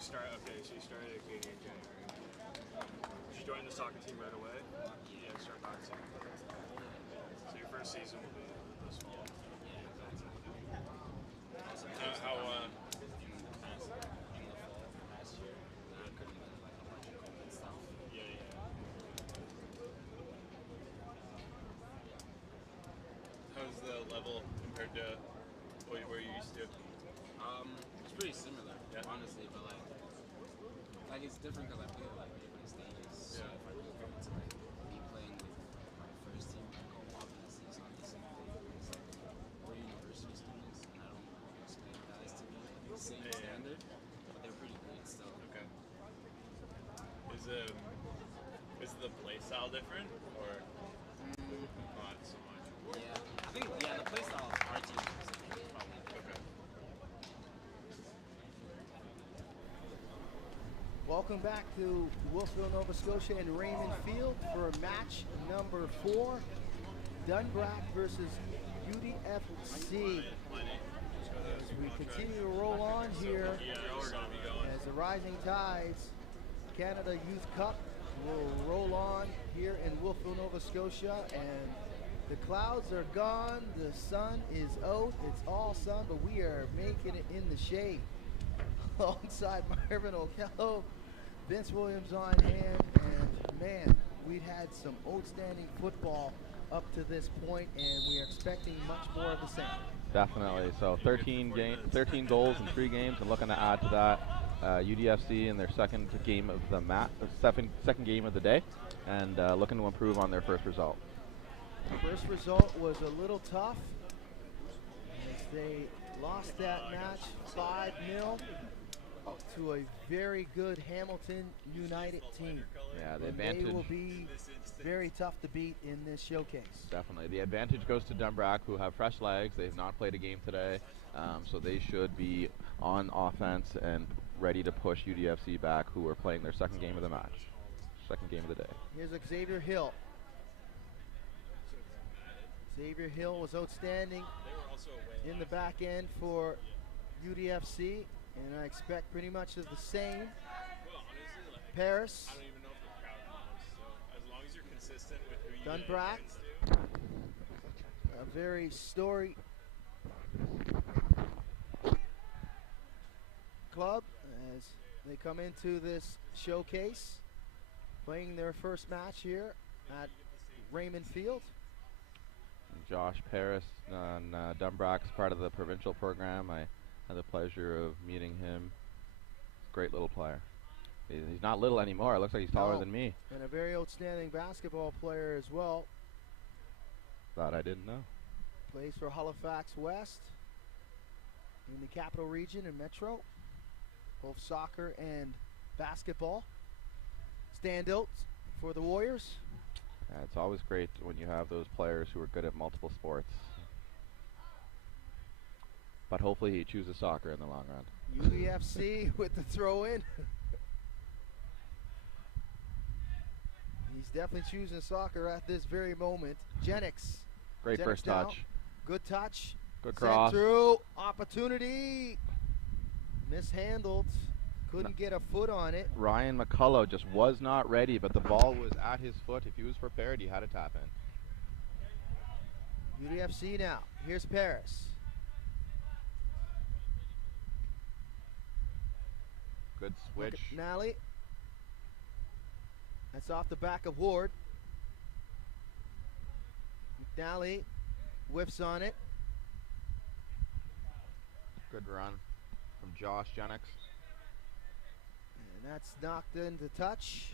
you started skating in January. Did you join the soccer team right away? Yeah, start practicing. So your first season will be this fall. How how's the level compared to what you used to? It's pretty similar, honestly, but like it's different because I play at like different stages. So if I compare it to like me playing with my first team, like obviously it's not the same thing. It's like we're university students, and I don't expect guys to be like the same standard, but they're pretty good still. Okay. Is the play style different or not so much? Yeah, I think the play style of our team is probably okay. Welcome back to Wolfville, Nova Scotia and Raymond Field for match number 4, Dunbrack versus UDFC. As we continue to roll on here, as the Rising Tides Canada Youth Cup will roll on here in Wolfville, Nova Scotia, and the clouds are gone, the sun is out, it's all sun, but we are making it in the shade. Alongside Marvin O'Kello, Vince Williams on hand, and man, we've had some outstanding football up to this point, and we are expecting much more of the same. Definitely. So 13 goals in 3 games, and looking to add to that, UDFC in their second game of the second game of the day, and looking to improve on their first result. The first result was a little tough, as they lost that match 5-0 to a very good Hamilton United team. Yeah, the advantage. They will be very tough to beat in this showcase. Definitely. The advantage goes to Dunbrack, who have fresh legs. They have not played a game today, so they should be on offense and ready to push UDFC back, who are playing their second game of the match, second game of the day. Here's Xavier Hill. Xavier Hill was outstanding in the back end for UDFC, and I expect pretty much of the same. Paris. I don't even know if the crowd knows. So as long as you're consistent with who you Dunbrack. A very storied club as they come into this showcase, playing their first match here at Raymond Field. Josh Paris on Dunbrack's part of the provincial program. I had the pleasure of meeting him. Great little player. He's not little anymore. It looks like he's taller than me. And a very outstanding basketball player as well. That I didn't know. Plays for Halifax West in the Capital Region and Metro. Both soccer and basketball. Standouts for the Warriors. Yeah, it's always great when you have those players who are good at multiple sports. But hopefully he chooses soccer in the long run. UDFC with the throw in. He's definitely choosing soccer at this very moment. Jennings. Great first touch. Good touch. Good cross. Sent through. Opportunity. Mishandled. Couldn't get a foot on it. Ryan McCullough just was not ready, but the ball was at his foot. If he was prepared, he had to tap in. UDFC now. Here's Paris. Good switch. Nally. That's off the back of Ward. McNally whiffs on it. Good run from Josh Jennings. And that's knocked into touch.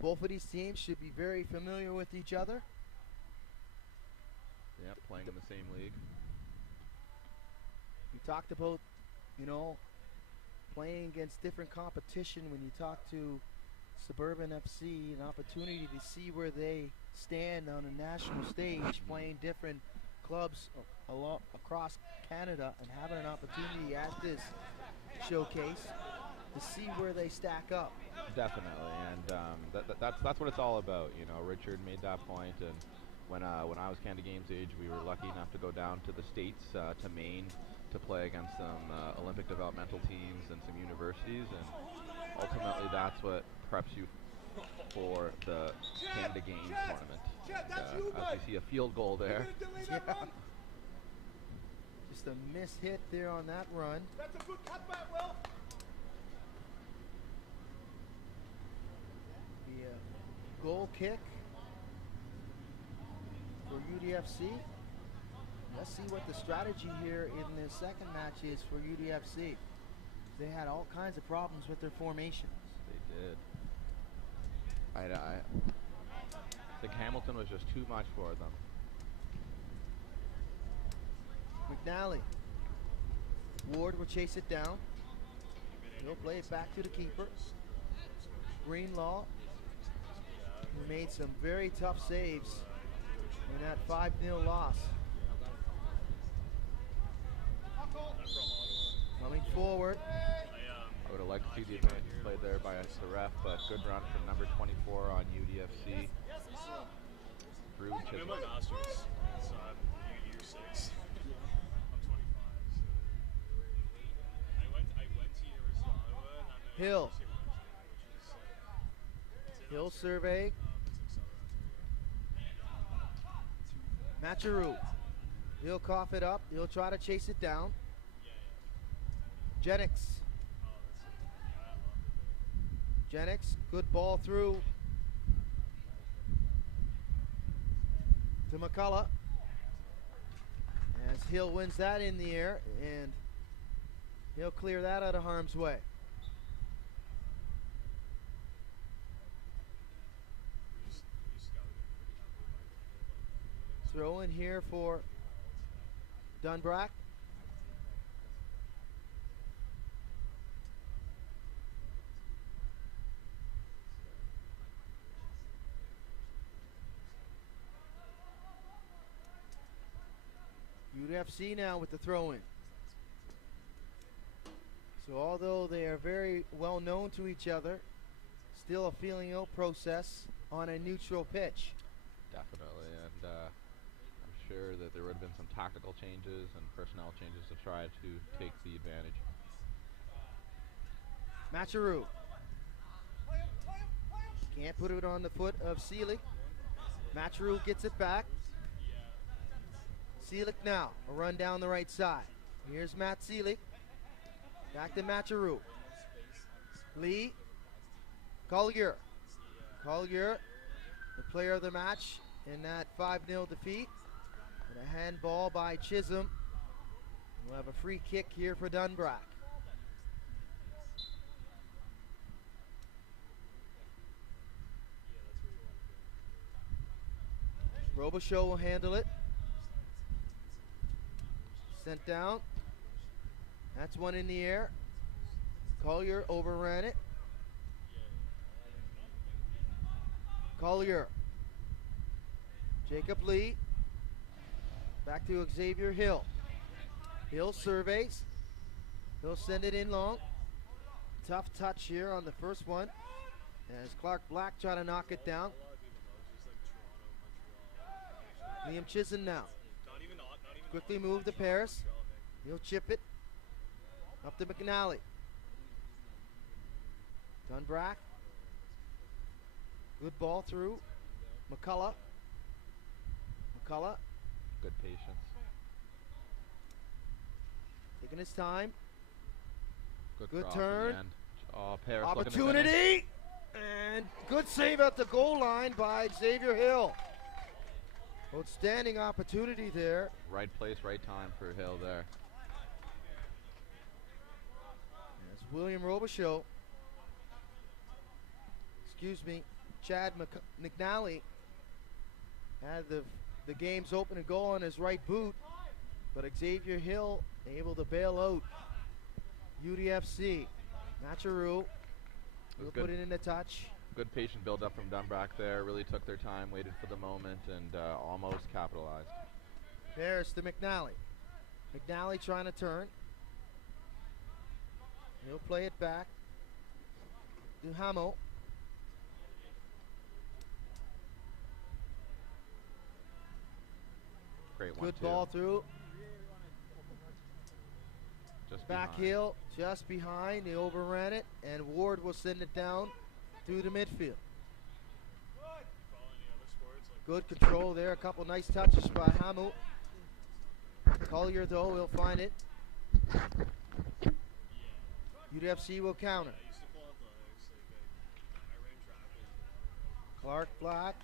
Both of these teams should be very familiar with each other. Yep, playing in the same league. We talked about, playing against different competition when you talk to Suburban FC, an opportunity to see where they stand on a national stage, playing different clubs across Canada, and having an opportunity at this showcase to see where they stack up. Definitely, and that's what it's all about. Richard made that point, and when I was Canada Games age, we were lucky enough to go down to the States, to Maine, to play against some Olympic developmental teams and some university season. Ultimately, that's what preps you for the Canada Games tournament. As we see a field goal there. Yeah. Just a miss hit there on that run. That's a good cutback, Will. The goal kick for UDFC. Let's see what the strategy here in the second match is for UDFC. They had all kinds of problems with their formations. They did. I think Hamilton was just too much for them. McNally. Ward will chase it down. He'll play it back to the keeper. Greenlaw, who made some very tough saves in that 5-0 loss. Coming forward. I would have liked to see the advantage played there by the ref, but good run from number 24 on UDFC. Through I'm in my master's, so I'm year 6. I'm 25. So I went to University of Ottawa, and I'm at Hill. University of Hill survey. Macharu. He'll cough it up. He'll try to chase it down. Jennings. Jennings, good ball through to McCullough. As Hill wins that in the air, and he'll clear that out of harm's way. Throw in here for Dunbrack. UDFC now with the throw-in. So although they are very well known to each other, still a feeling out process on a neutral pitch. Definitely, and I'm sure that there would have been some tactical changes and personnel changes to try to take the advantage. Macharu. Can't put it on the foot of Seelig. Macharu gets it back. Seelig now, a run down the right side. Here's Matt Seelig. Back to Macharu. Lee. Collier. Collier, the player of the match in that 5-0 defeat. And a handball by Chisholm. We'll have a free kick here for Dunbrack. Robichaud will handle it. Sent down. That's one in the air. Collier overran it. Collier. Jacob Lee. Back to Xavier Hill. Hill surveys. He'll send it in long. Tough touch here on the first one, as Clark Black trying to knock it down. Liam Chisholm now. Quickly move to Paris. He'll chip it up to McNally. Dunbrack. Good ball through. McCullough. McCullough. Good patience. Taking his time. Good cross turn. in the end. Oh, Paris Opportunity. And good save at the goal line by Xavier Hill. Outstanding opportunity there. Right place, right time for Hill there. That's William Robichaud. Excuse me, Chad McNally had the game's open and goal on his right boot, but Xavier Hill able to bail out UDFC. Macharu will put it in the touch. Good patient build up from Dunbrack there. Really took their time, waited for the moment, and almost capitalized. There's to McNally. McNally trying to turn. He'll play it back to Hamo. Great one. Good ball through. Just Back behind. heel, just behind. He overran it, and Ward will send it down through the midfield. Good control there. A couple nice touches by Hamu. Collier, though, will find it. UDFC will counter. Clark Black.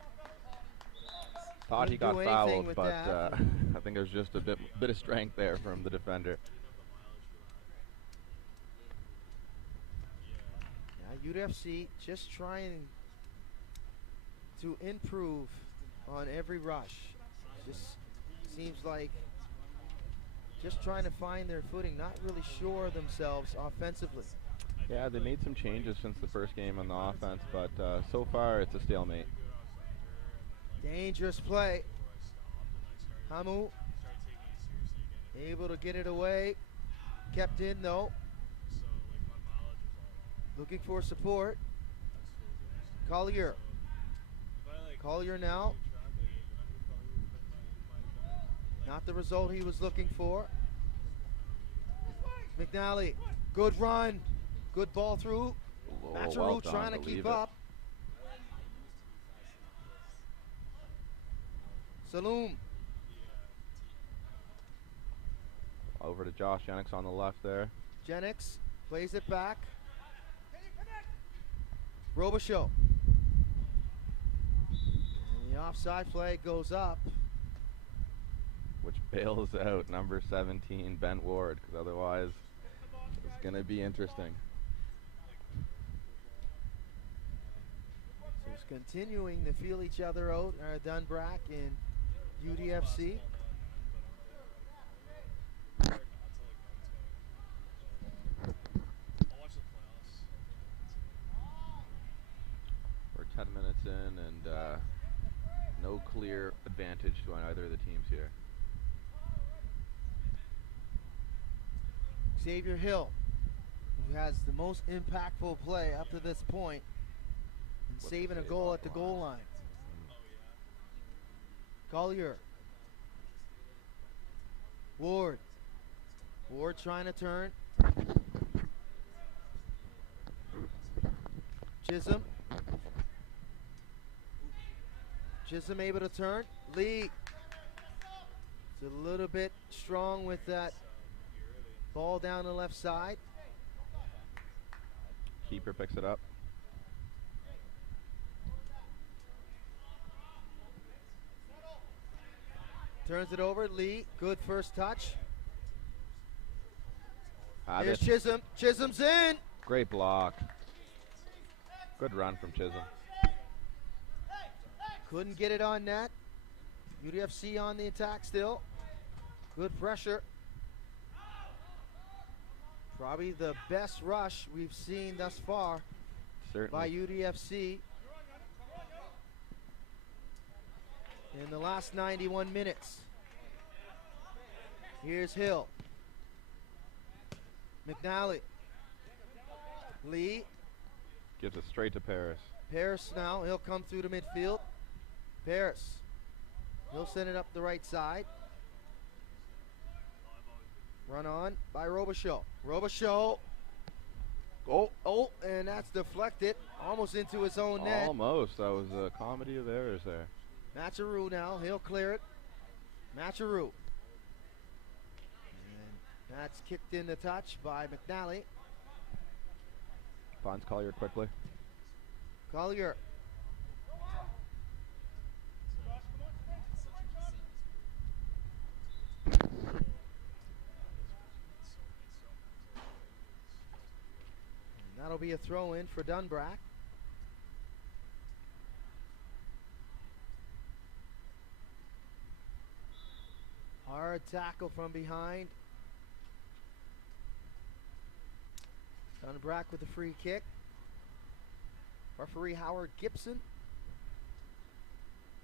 Thought he got Couldn't do anything fouled, with but that. I think there's just a bit of strength there from the defender. Yeah, UDFC just trying to improve on every rush. Just seems like just trying to find their footing, not really sure of themselves offensively. Yeah, they made some changes since the first game on the offense, but so far it's a stalemate. Dangerous play. Hamu able to get it away. Kept in though. Looking for support. Collier. Collier now. Not the result he was looking for. McNally. Good run. Good ball through. Macharu trying to keep up. Saloom. Over to Josh Jennings on the left there. Jennings plays it back. Robichaud. And the offside flag goes up. Which bails out number 17, Ben Ward, because otherwise it's going to be interesting. So it's continuing to feel each other out, Dunbrack and UDFC. We're 10 minutes in and no clear advantage to either of the teams here. Xavier Hill, who has the most impactful play up to this point, and With saving the a save goal off at the the goal line. Collier. Ward. Ward trying to turn. Chisholm. Chisholm able to turn. Lee. It's a little bit strong with that ball down the left side. Keeper picks it up. Turns it over. Lee. Good first touch. Here's Chisholm. Chisholm's in. Great block. Good run from Chisholm. Couldn't get it on net. UDFC on the attack still. Good pressure. Probably the best rush we've seen thus far by Certainly. UDFC in the last 91 minutes. Here's Hill. McNally. Lee. Gives it straight to Paris. Paris now. He'll come through the midfield. Paris. He'll send it up the right side. Run on by Robichaud. Robichaud. Oh, and that's deflected. Almost into his own net. Almost. That was a comedy of errors there. Macharu now. He'll clear it. Macharu. And that's kicked in the touch by McNally. Finds Collier quickly. Collier. And that'll be a throw in for Dunbrack. Hard tackle from behind. Dunbrack with the free kick. Referee Howard Gibson.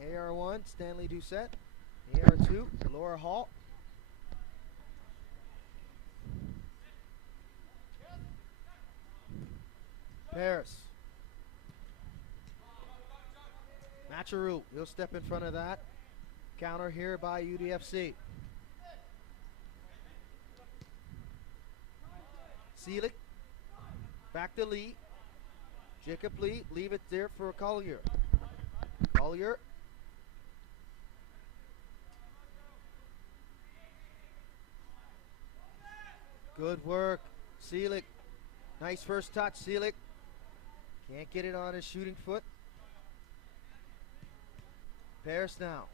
AR1, Stanley Doucette. AR2, Laura Hall. Paris. Macharu, he'll step in front of that. Counter here by UDFC. Seelig. Back to Lee. Jacob Lee, leave it there for Collier. Collier. Good work, Seelig. Nice first touch, Seelig. Can't get it on his shooting foot. Paris now.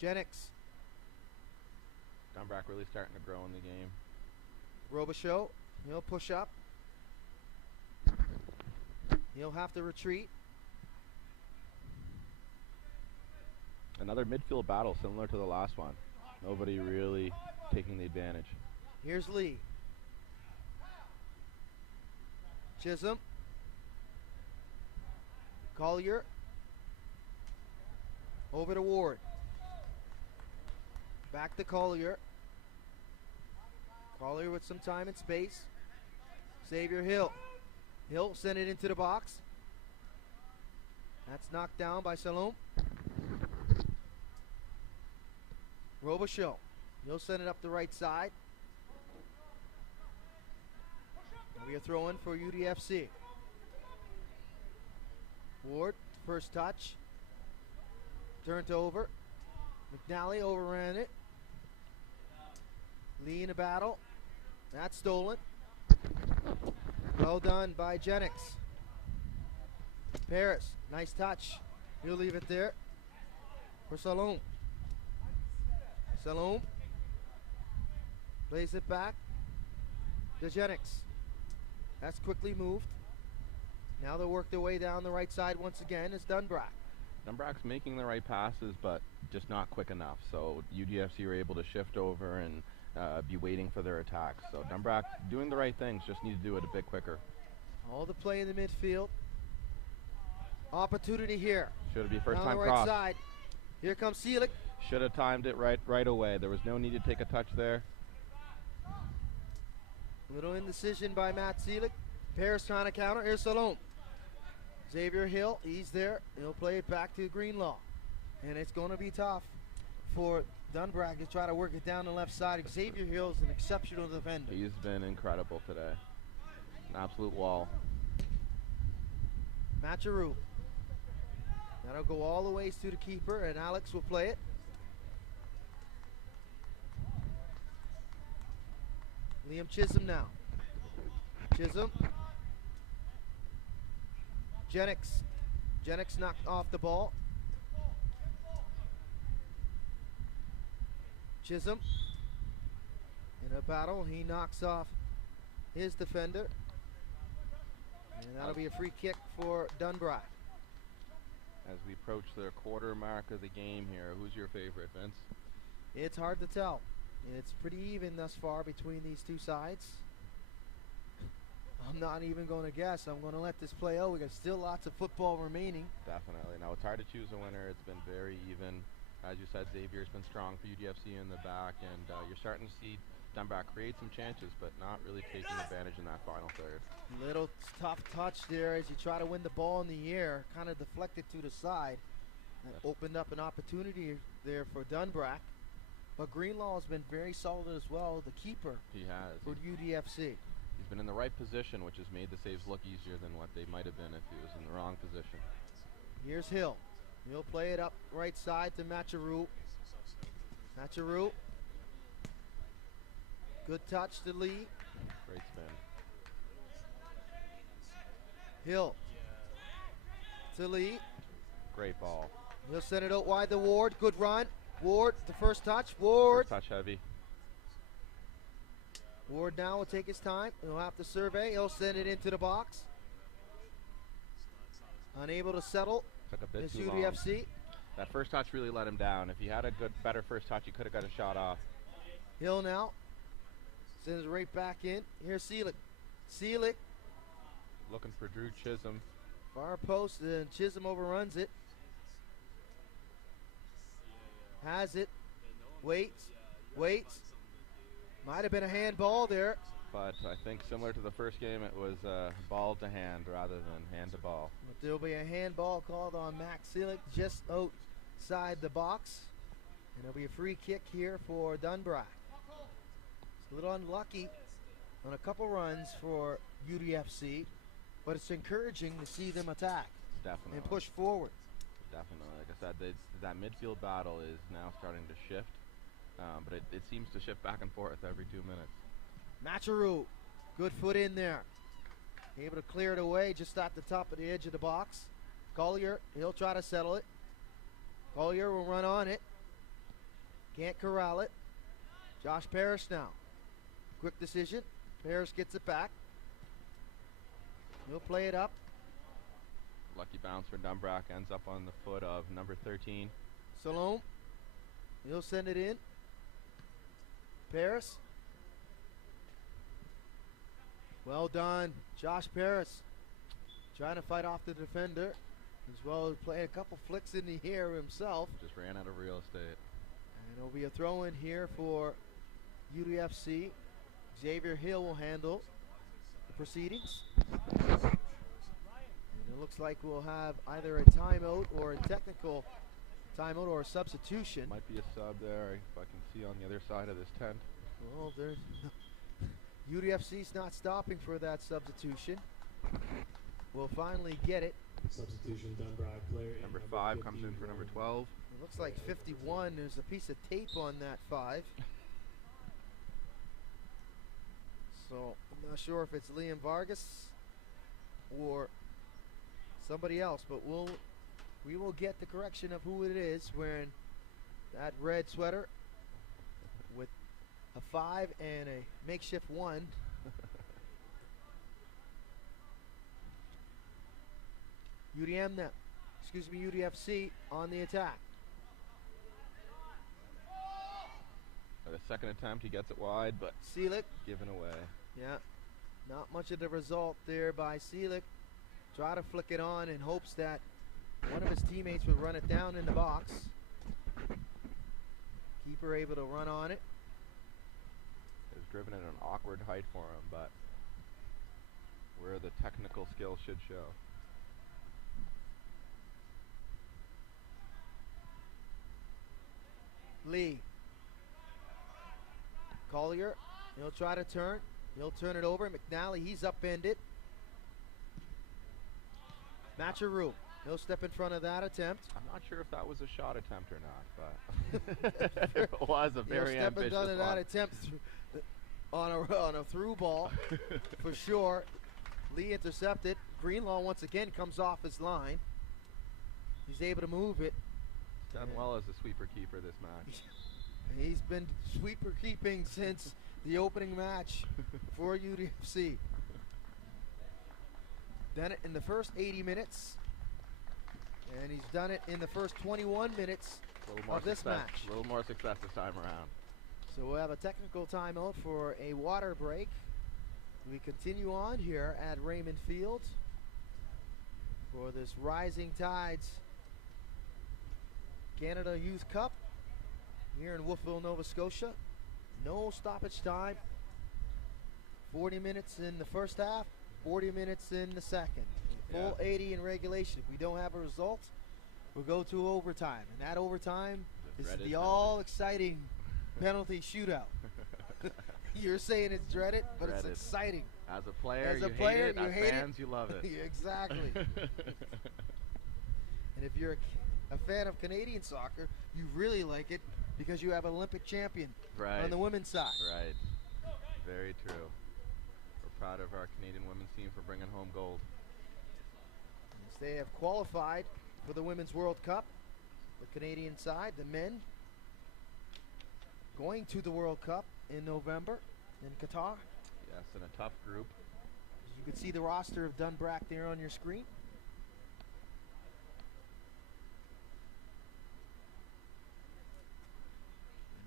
Jennings. Dunbrack really starting to grow in the game. Robichaud, he'll push up. He'll have to retreat. Another midfield battle similar to the last one. Nobody really taking the advantage. Here's Lee. Chisholm. Collier. Over to Ward. Back to Collier. Collier with some time and space. Xavier Hill. Hill sent it into the box. That's knocked down by Salom. Robichaud. He'll send it up the right side. We are throwing for UDFC. Ward, first touch. Turned over. McNally overran it. Lee in a battle. That's stolen. Well done by Jennings. Paris, nice touch. He'll leave it there for Salom. Salom plays it back to Jennings. That's quickly moved. Now they'll work their way down the right side once again. It's Dunbrack. Dunbrack's making the right passes, but just not quick enough. So UDFC are able to shift over and be waiting for their attacks. So Dunbrack doing the right things, just need to do it a bit quicker. All the play in the midfield. Opportunity here. Should it be first down time the right cross? side. Here comes Seelig. Should have timed it right away. There was no need to take a touch there. Little indecision by Matt Seelig. Paris trying to counter. Here's Salom. Xavier Hill, he's there. He'll play it back to Greenlaw. And it's going to be tough for Dunbrack to try to work it down the left side. Xavier Hill is an exceptional defender. He's been incredible today. An absolute wall. Matcheroo. That'll go all the ways to the keeper, and Alex will play it. Liam Chisholm now. Chisholm. Jennings. Jennings knocked off the ball. Chisholm. In a battle, he knocks off his defender. And that'll be a free kick for Dunbrack. As we approach the quarter mark of the game here, who's your favorite, Vince? It's hard to tell. It's pretty even thus far between these two sides. I'm not even going to guess. I'm going to let this play out. We got still lots of football remaining. Definitely. Now it's hard to choose a winner. It's been very even. As you said, Xavier's been strong for UDFC in the back, and you're starting to see Dunbrack create some chances, but not really taking advantage in that final third. Little tough touch there as you try to win the ball in the air, kind of deflected to the side. That opened up an opportunity there for Dunbrack. But Greenlaw has been very solid as well, the keeper. He has. For UDFC. He's been in the right position, which has made the saves look easier than what they might have been if he was in the wrong position. Here's Hill. He'll play it up right side to Matcheroo. Matcheroo. Good touch to Lee. Great spin. Hill to Lee. Great ball. He'll send it out wide to Ward. Good run. Ward, the first touch. Ward. First touch heavy. Ward now will take his time. He'll have to survey. He'll send it into the box. Unable to settle. Took a bit This too long. UDFC. That first touch really let him down. If he had a better first touch, he could have got a shot off. Hill now sends it right back in. Here's Seelig. Seelig. Looking for Drew Chisholm. Far post, and Chisholm overruns it. Has it. Waits. Waits. Might have been a handball there. But I think similar to the first game, it was ball to hand rather than hand to ball. But there'll be a handball called on Max Seelig just inside the box. And it'll be a free kick here for Dunbrack. It's a little unlucky on a couple runs for UDFC, but it's encouraging to see them attack. Definitely. And push forward. Definitely. Like I said, that midfield battle is now starting to shift, but it seems to shift back and forth every 2 minutes. Macharu, good foot in there. Able to clear it away just at the top of the edge of the box. Collier, he'll try to settle it. Collier will run on it. Can't corral it. Josh Parrish now. Quick decision. Parrish gets it back. He'll play it up. Lucky bounce for Dunbrack, ends up on the foot of number 13. Salome. He'll send it in. Paris. Well done, Josh Paris. Trying to fight off the defender, as well as play a couple flicks in the air himself. Just ran out of real estate. And it'll be a throw in here for UDFC. Xavier Hill will handle the proceedings. And it looks like we'll have either a timeout or a technical timeout or a substitution. Might be a sub there, if I can see on the other side of this tent. Well, there's UDFC's not stopping for that substitution. We'll finally get it. Substitution Dunbrack player. Number 5 comes in for number 12. It looks like 51. There's a piece of tape on that 5. So I'm not sure if it's Liam Vargas or somebody else, but we will get the correction of who it is wearing that red sweater with a 5 and a makeshift 1. UDFC on the attack. The second attempt, he gets it wide, but Seelick given away. Yeah, not much of the result there by Seelick. Try to flick it on in hopes that one of his teammates would run it down in the box. Keeper able to run on it. It was driven at an awkward height for him, but where the technical skill should show. Lee. Collier, he'll try to turn. He'll turn it over. McNally, he's upended. Macharu, he'll step in front of that attempt. I'm not sure if that was a shot attempt or not, but it was a very ambitious one. That one. attempt on a through ball for sure. Lee intercepted. Greenlaw once again comes off his line. He's able to move it. Done well as a sweeper keeper this match. He's been sweeper keeping since the opening match for UDFC. Done it in the first 80 minutes, and he's done it in the first 21 minutes of this match. A little more success this time around. So we'll have a technical timeout for a water break. We continue on here at Raymond Field for this Rising Tides Canada Youth Cup here in Wolfville, Nova Scotia. No stoppage time. 40 minutes in the first half, 40 minutes in the second. Full 80 in regulation. If we don't have a result, we'll go to overtime. And that overtime is the all-exciting penalty shootout. You're saying it's dreaded, but it's exciting. As a player, you hate it. As fans, you love it. Exactly. And if you're a fan of Canadian soccer, you really like it because you have an Olympic champion on the women's side. Right. Very true. We're proud of our Canadian women's team for bringing home gold. As they have qualified for the Women's World Cup, the Canadian side, the men, going to the World Cup in November in Qatar. Yes, in a tough group. You can see the roster of Dunbrack there on your screen.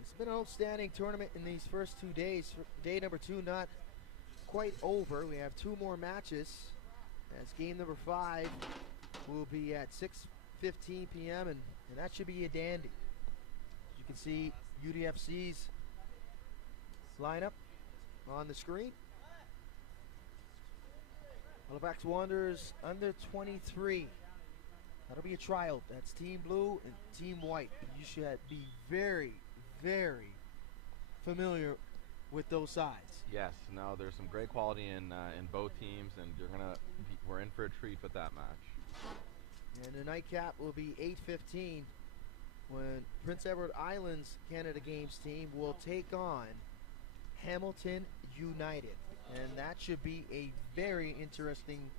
It's been an outstanding tournament in these first 2 days. Day number 2 not quite over. We have 2 more matches as game number 5 will be at 6:15 p.m. and that should be a dandy. You can see UDFC's lineup on the screen. Halifax Wanderers under 23 That'll be a tryout. That's Team Blue and Team White. You should be very, very familiar with those sides. Yes, no, there's some great quality in both teams, and we're in for a treat with that match. And the nightcap will be 8:15 when Prince Edward Island's Canada Games team will take on Hamilton United. And that should be a very interesting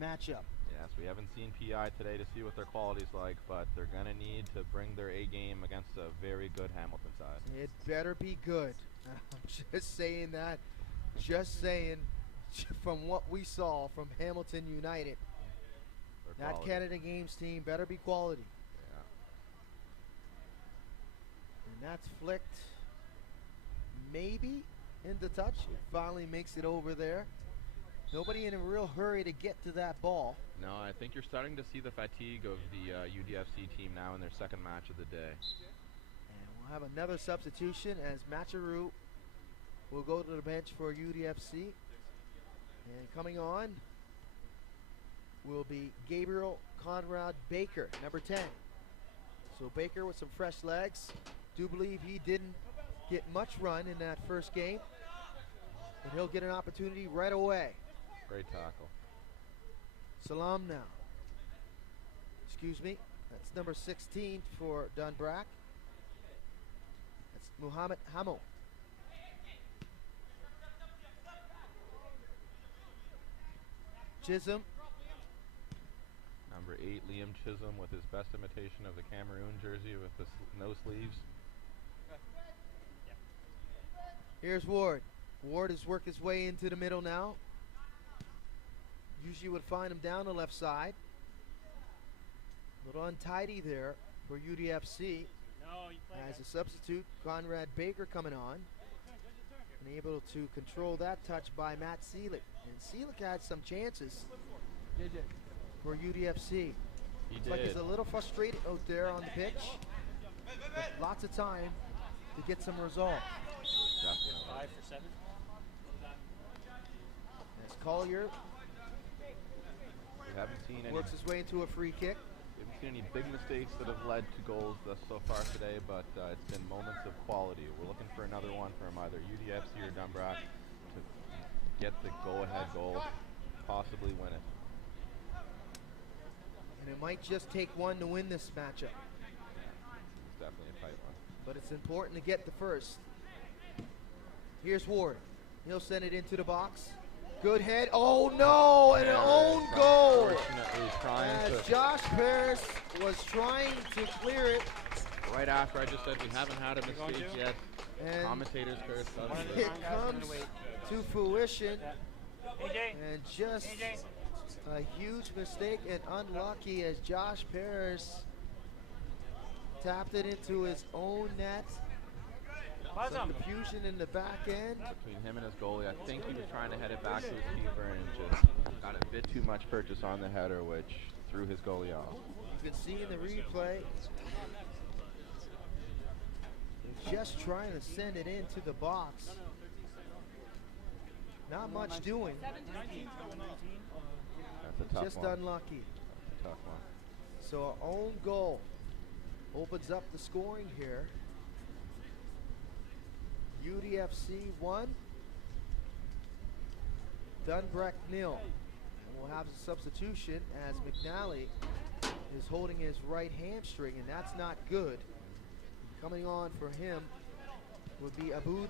matchup. Yes, we haven't seen PI today to see what their quality's like, but they're going to need to bring their A game against a very good Hamilton side. It better be good. I'm just saying that. Just saying, from what we saw from Hamilton United, that Canada Games team better be quality. Yeah. And that's flicked maybe into touch. It finally makes it over there. Nobody in a real hurry to get to that ball. No, I think you're starting to see the fatigue of the UDFC team now in their second match of the day. And we'll have another substitution as Macharu will go to the bench for UDFC. And coming on will be Gabriel Conrad Baker, number 10. So Baker with some fresh legs. Do believe he didn't get much run in that first game. And he'll get an opportunity right away. Great tackle. Salam now. Excuse me. That's number 16 for Dunbrack. That's Muhammad Hamo. Chisholm. Number 8, Liam Chisholm, with his best imitation of the Cameroon jersey with the no sleeves. Here's Ward. Ward has worked his way into the middle now. Usually would find him down the left side. A little untidy there for UDFC. As a substitute, Conrad Baker coming on. And able to control that touch by Matt Seelig. And Seelig had some chances for UDFC. Looks like he's a little frustrated out there on the pitch. But lots of time to get some resolve. Definitely. 5 for 7. As Collier We haven't seen any. works his way into a free kick. We haven't seen any big mistakes that have led to goals so far today, but it's been moments of quality. We're looking for another one from either UDFC or Dunbrack to get the go-ahead goal, possibly win it. And it might just take one to win this matchup. It's definitely a tight one. But it's important to get the first. Here's Ward. He'll send it into the box. Good head. Oh no, and an own goal. As Josh Paris was trying to clear it. Right after I just said we haven't had a mistake yet. And Commentators curse us. it comes to fruition. And just a huge mistake and unlucky as Josh Paris tapped it into his own net. Some confusion in the back end. Between him and his goalie, I think he was trying to head it back to his keeper and just got a bit too much purchase on the header, which threw his goalie off. You can see in the replay, they're just trying to send it into the box. Not much doing. That's a tough Just one. unlucky. A tough one. So our own goal opens up the scoring here. UDFC 1, Dunbrack 0. And we'll have a substitution as McNally is holding his right hamstring, and that's not good. Coming on for him would be Aboud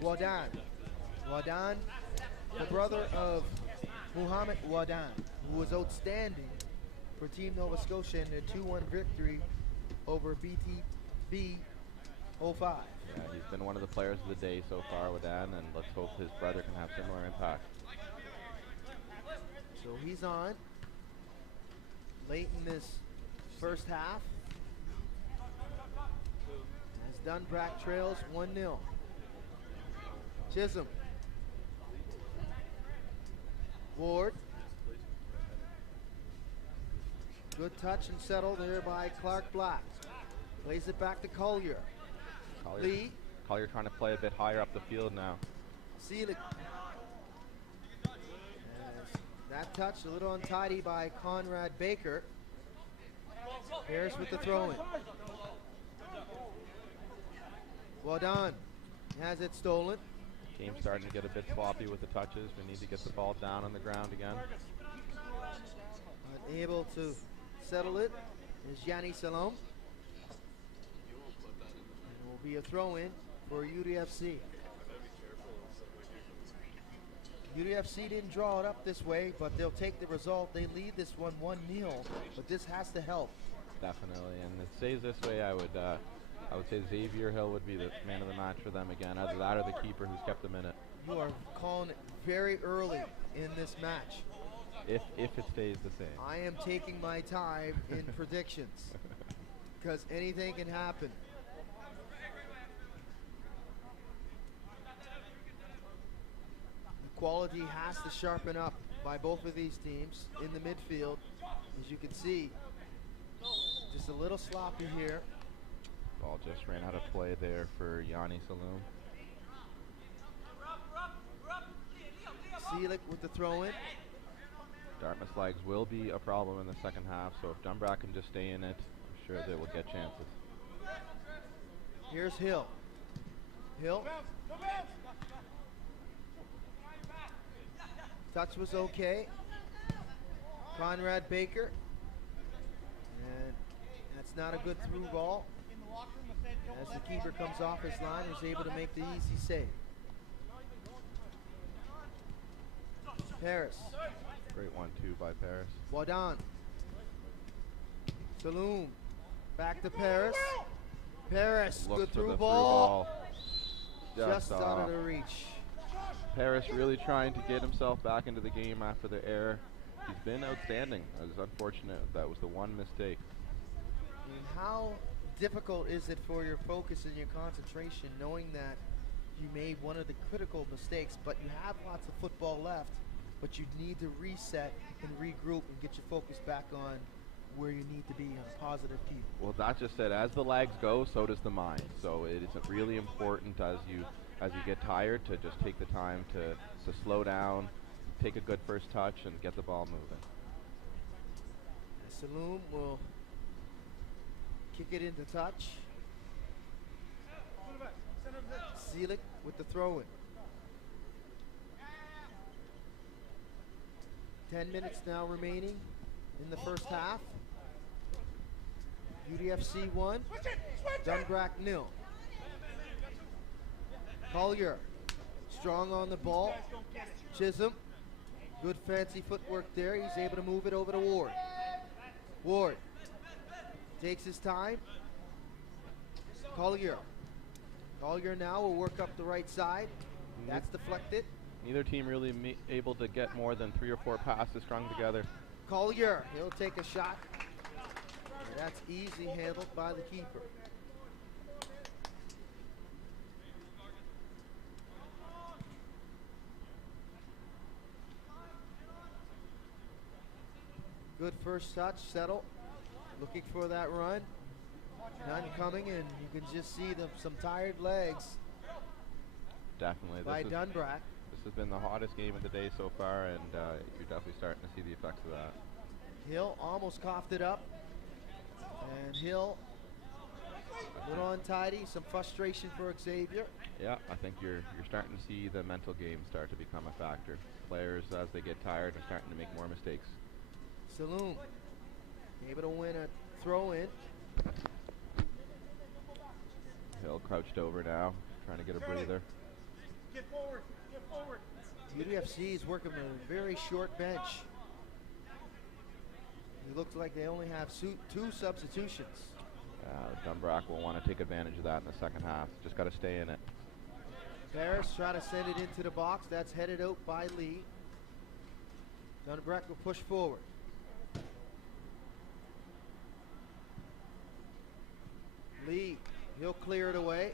Wadan. Wadan, the brother of Muhammad Wadan, who was outstanding for Team Nova Scotia in their 2-1 victory over BTB 05. Yeah, he's been one of the players of the day so far with Dan, and let's hope his brother can have similar impact. So he's on late in this first half as Dunbrack trails 1-0. Chisholm. Ward. Good touch and settle there by Clark Black. Plays it back to Collier. Lee. Collier trying to play a bit higher up the field now. Seelig. That touch a little untidy by Conrad Baker. Harris with the throw in. Well done. Has it stolen. Team's starting to get a bit sloppy with the touches. We need to get the ball down on the ground again. Unable to settle it is Yanni Salom. It will be a throw in for UDFC. UDFC didn't draw it up this way, but they'll take the result. They lead this one 1-0, but this has to help. Definitely, and it stays this way, I would say Xavier Hill would be the man of the match for them again. Either that or the keeper who's kept them in it. You are calling it very early in this match. If it stays the same. I am taking my time in predictions because anything can happen. The quality has to sharpen up by both of these teams in the midfield. As you can see, just a little sloppy here. Ball just ran out of play there for Yanni Saloom. Seelick with the throw in. Dartmouth's legs will be a problem in the second half, so if Dunbrack can just stay in it, I'm sure they will get chances. Here's Hill. Hill. Touch was okay. Conrad Baker. And that's not a good through ball. As the keeper comes off his line, is able to make the easy save. Paris. Great 1-2 by Paris. Wadan. Saloom. Back to Paris. Paris, Looks good for the through ball. Just Just out of the reach. Paris really trying to get himself back into the game after the error. He's been outstanding. It was unfortunate. That was the one mistake. And how difficult is it for your focus and your concentration knowing that you made one of the critical mistakes, but you have lots of football left, but you need to reset and regroup and get your focus back on where you need to be on a positive key. Well, that just said, as the legs go, so does the mind. So it is really important as you get tired to just take the time to slow down, take a good first touch, and get the ball moving. Saloom will kick it into touch. Seelick with the throw-in. 10 minutes now remaining in the first half. UDFC 1, Dunbrack 0. Collier, strong on the ball. Chisholm, good fancy footwork there. He's able to move it over to Ward. Ward takes his time. Collier. Collier now will work up the right side. That's deflected. Neither team really able to get more than 3 or 4 passes strung together. Collier, he'll take a shot. And that's easy handled by the keeper. Good first touch, settle. Looking for that run. None coming, and you can just see some tired legs. Definitely. By Dunbrack. This has been the hottest game of the day so far, and you're definitely starting to see the effects of that. Hill almost coughed it up. And Hill, a little untidy, some frustration for Xavier. Yeah, I think you're starting to see the mental game start to become a factor. Players, as they get tired, are starting to make more mistakes. Saloom, able to win a throw-in. Hill crouched over now, trying to get a breather. Get forward, get forward. UDFC is working with a very short bench. It looks like they only have 2 substitutions. Dunbrack will want to take advantage of that in the second half. Just got to stay in it. Paris try to send it into the box. That's headed out by Lee. Dunbrack will push forward. Lee, he'll clear it away.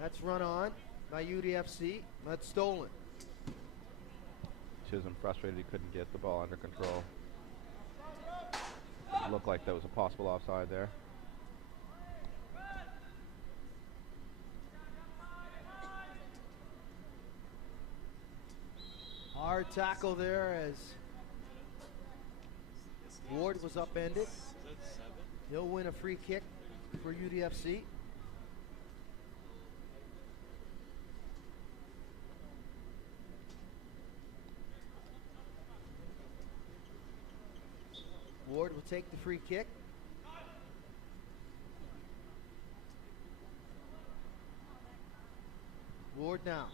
That's run on by UDFC. That's stolen. Chisholm frustrated he couldn't get the ball under control. Looked like that was a possible offside there. Hard tackle there as Ward was upended. Is that 7? He'll win a free kick for UDFC. Ward will take the free kick. Ward now.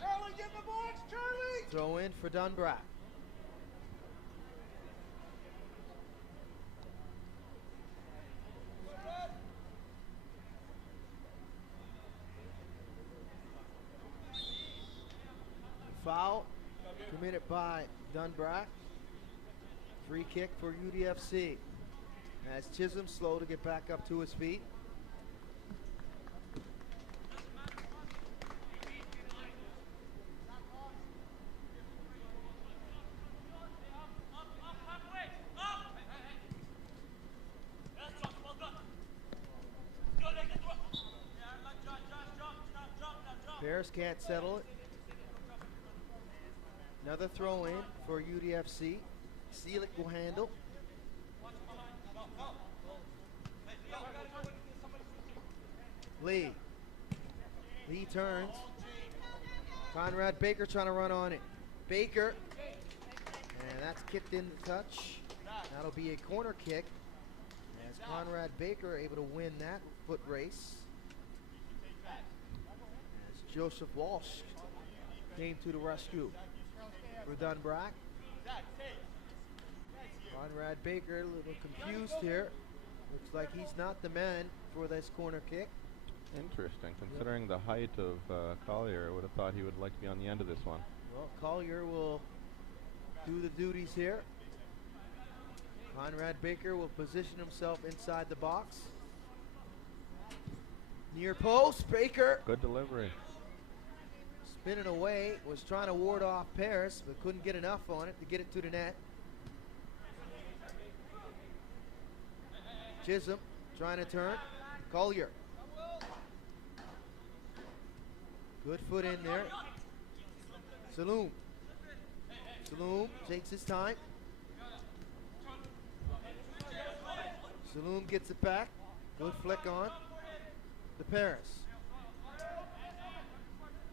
Charlie, get in the box, Charlie! Throw in for Dunbrack. Foul committed by Dunbrack. Free kick for UDFC. As Chisholm slow to get back up to his feet. Paris can't settle it. Another throw in for UDFC. Seelick will handle. Lee. Lee turns. Conrad Baker trying to run on it. Baker. And that's kicked into touch. That'll be a corner kick. As Conrad Baker able to win that foot race. As Joseph Walsh came to the rescue for Dunbrack. Conrad Baker a little confused here. Looks like he's not the man for this corner kick. Interesting, considering the height of Collier. I would have thought he would like to be on the end of this one. Well, Collier will do the duties here. Conrad Baker will position himself inside the box. Near post, Baker. Good delivery. Spinning away, was trying to ward off Paris, but couldn't get enough on it to get it to the net. Chisholm trying to turn. Collier. Good foot in there. Saloom. Saloom takes his time. Saloom gets it back. Good flick on to Paris.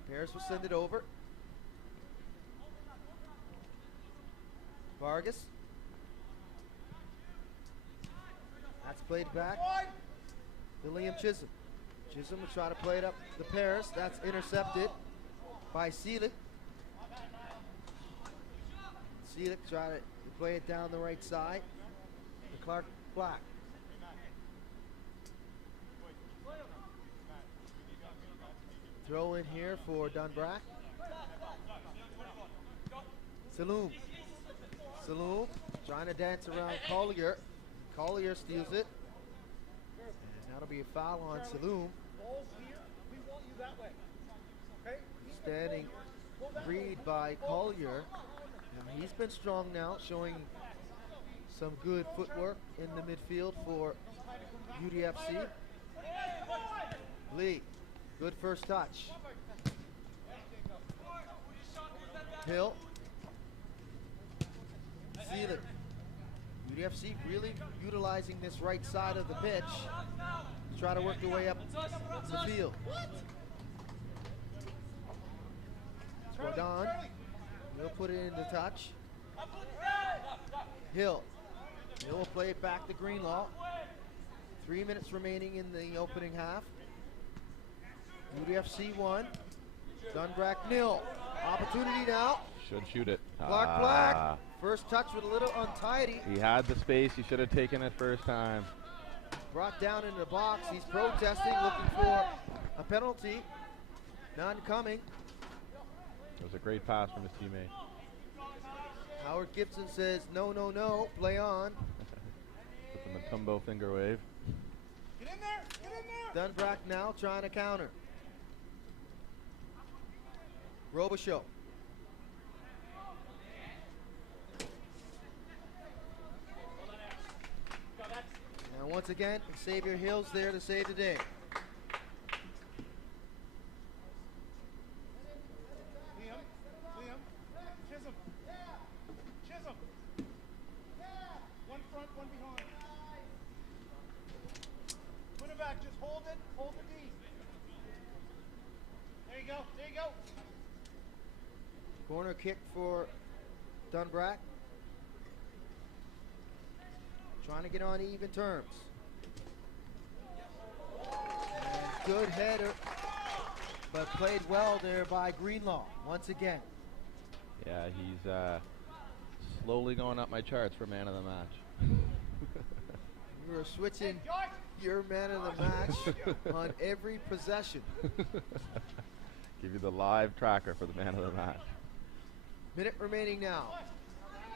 Paris will send it over. Vargas. That's played back to Liam Chisholm. Chisholm will try to play it up to Paris. That's intercepted by Seelick. Seelick try to play it down the right side to Clark Black. Throw in here for Dunbrack. Saloom. Saloom trying to dance around Collier. Collier steals it. And that'll be a foul on Saloom. Standing read by Collier. And he's been strong now, showing some good footwork in the midfield for UDFC. Lee. Good first touch. Hill. Seelick. UDFC really utilizing this right side of the pitch to try to work their way up the field. Gordon will put it into touch. Hill. Hill will play it back to Greenlaw. 3 minutes remaining in the opening half. UDFC 1, Dunbrack 0. Opportunity now. Should shoot it. Clark Black, first touch with a little untidy. He had the space. He should have taken it first time. Brought down into the box. He's protesting, looking for a penalty. None coming. It was a great pass from his teammate. Howard Gibson says, no, no, no, play on. With the Matumbo finger wave. Get in there! Get in there! Dunbrack now trying to counter. Robichaud. And once again, Xavier Hill's there to save the day. Liam, Chisholm. hold it, hold the D. There you go, there you go. Corner kick for Dunbrack. Trying to get on even terms. And good header, but played well there by Greenlaw once again. Yeah, he's slowly going up my charts for man of the match. You were switching your man of the match on every possession. Give you the live tracker for the man of the match. Minute remaining now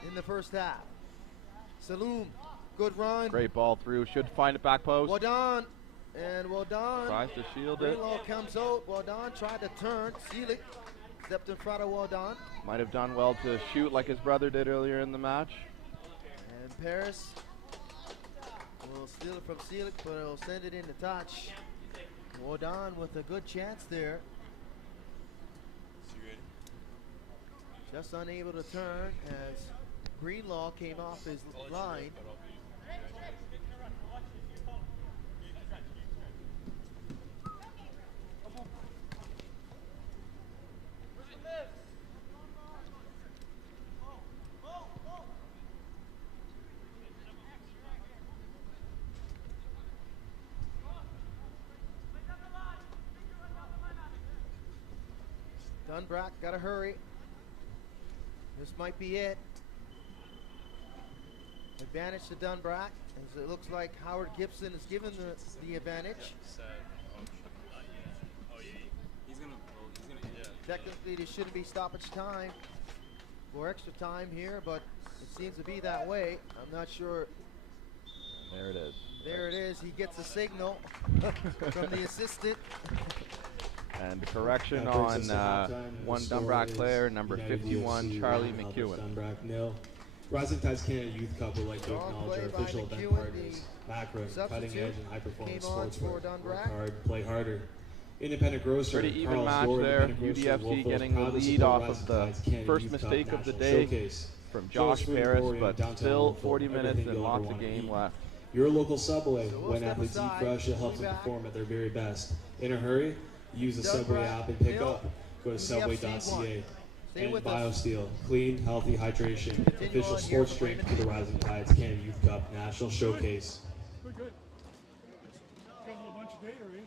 in the first half. Saloom, good run. Great ball through, should find it back post. Wadon, and Wadon Tries to shield it. Greenlaw comes out. Wadon tried to turn. Seelig stepped in front of Wadon. Might have done well to shoot like his brother did earlier in the match. And Paris will steal it from Seelig, but he'll send it into touch. Wadon with a good chance there. Just unable to turn as Greenlaw came off his line. Dunbrack, gotta hurry. This might be it. Advantage to Dunbrack, as it looks like Howard Gibson is given the advantage. Technically, there shouldn't be stoppage time or extra time here, but it seems to be that way. I'm not sure. There it is. There it is. He gets a signal from the assistant. And correction on one Dunbrack player, number 51, Charlie McEwen. Dunbrack 0. Rising Tides Canada Youth Cup would like to acknowledge our official event partners, Macro, Cutting Edge and High Performance Sportswear. Work hard, play harder. Independent Grocer, Pretty even Carl's match Door, there. Independent Grocer, UDFC Wolfville's getting the proudest lead off Rising of the Tides Canada first Youth Cup mistake of the National day Showcase. from Joe's Josh Food Paris, Emporium, but downtown still Wolfville. 40 minutes Everything and you'll lots ever of wanna game eat. left. Your local Subway, So we'll when step athletes eat aside. fresh, it helps We'll be them back. perform at their very best. In a hurry, use the Subway Dunbrack, app and pick Bill, up. Go to UDFC subway.ca. Stay And with us. BioSteel, clean, healthy hydration, Continue official on here sports for drink Raymond. for the Rising Tides Canada Youth Cup National Showcase. Good, good. Got a whole bunch of data, right?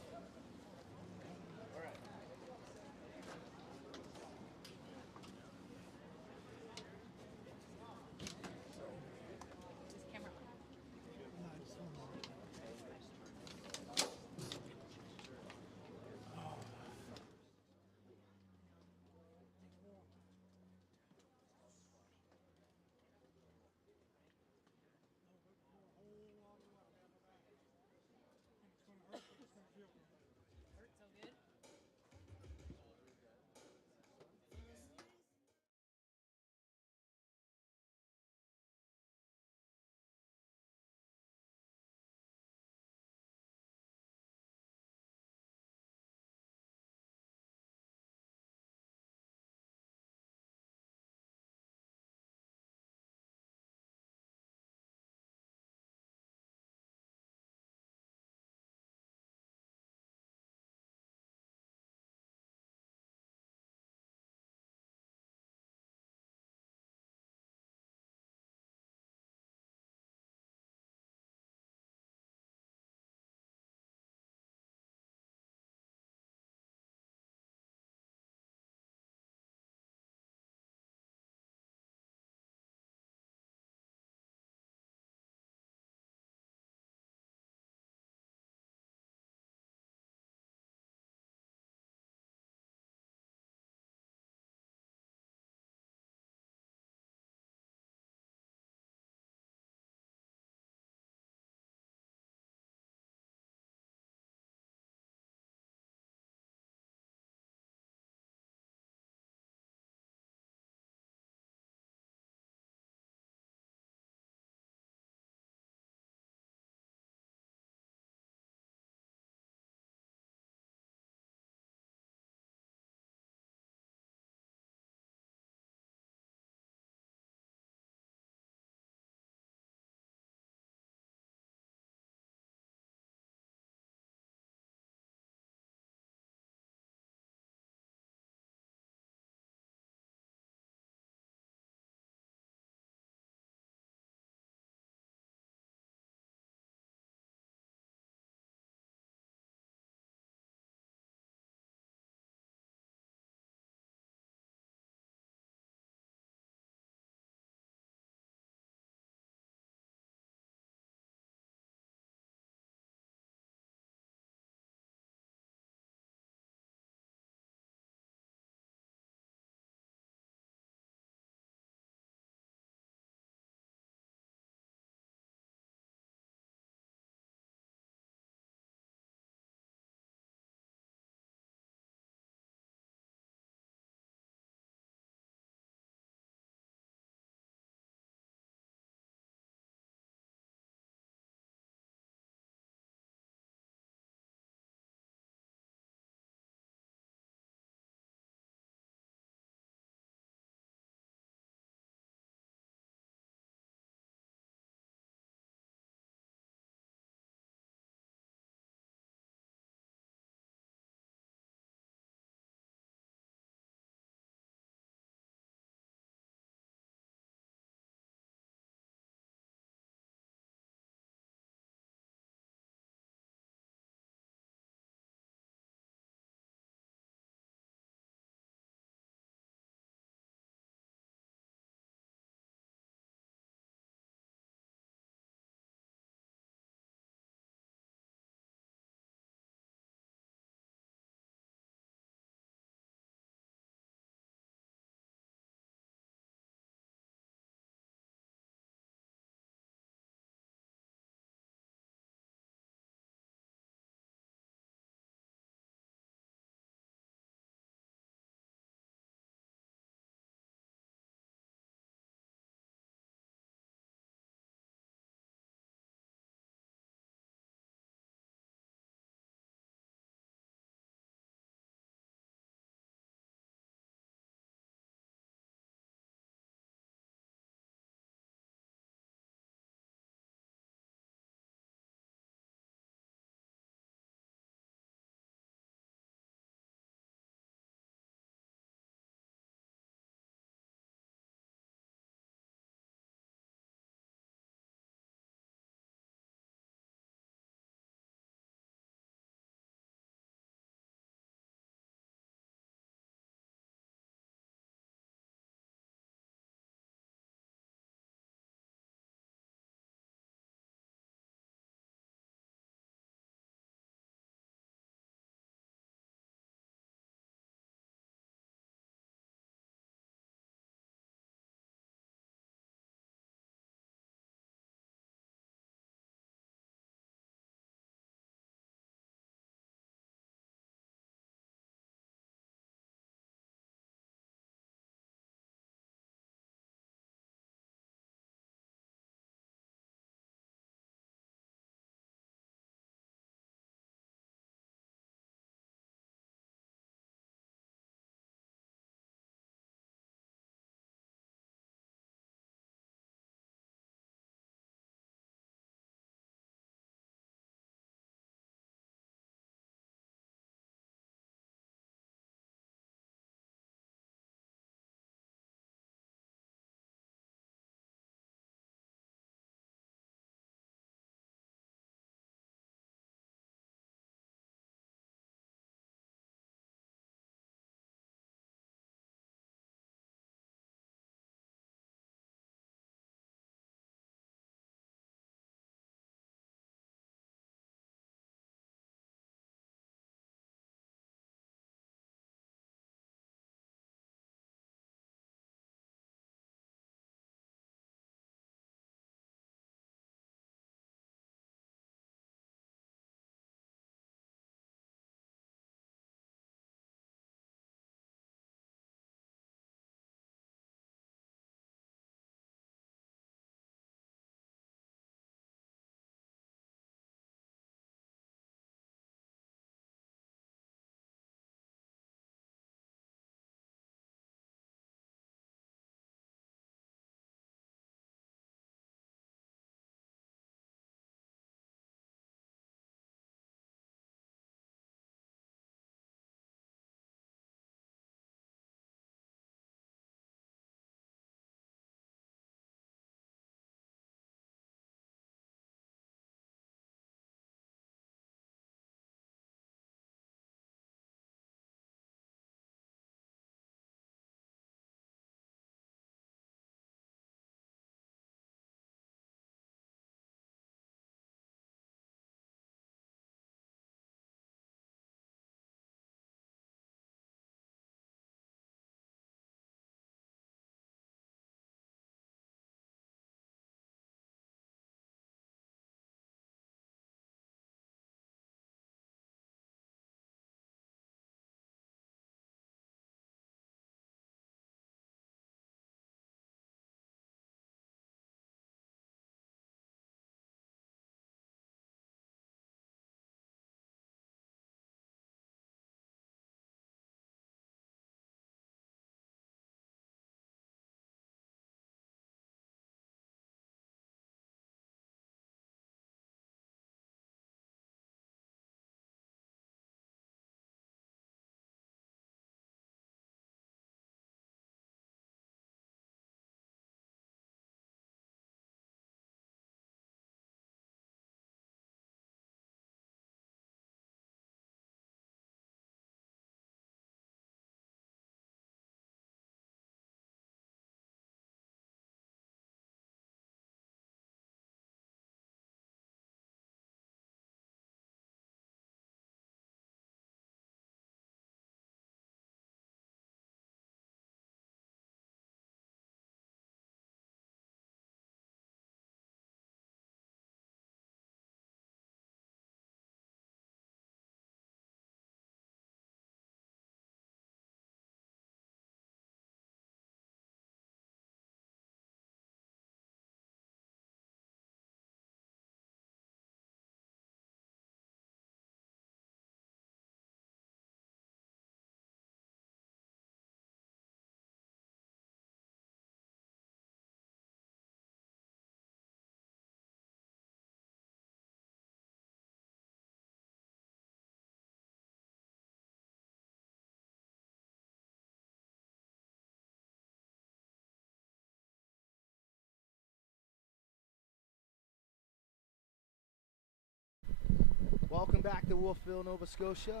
back to Wolfville, Nova Scotia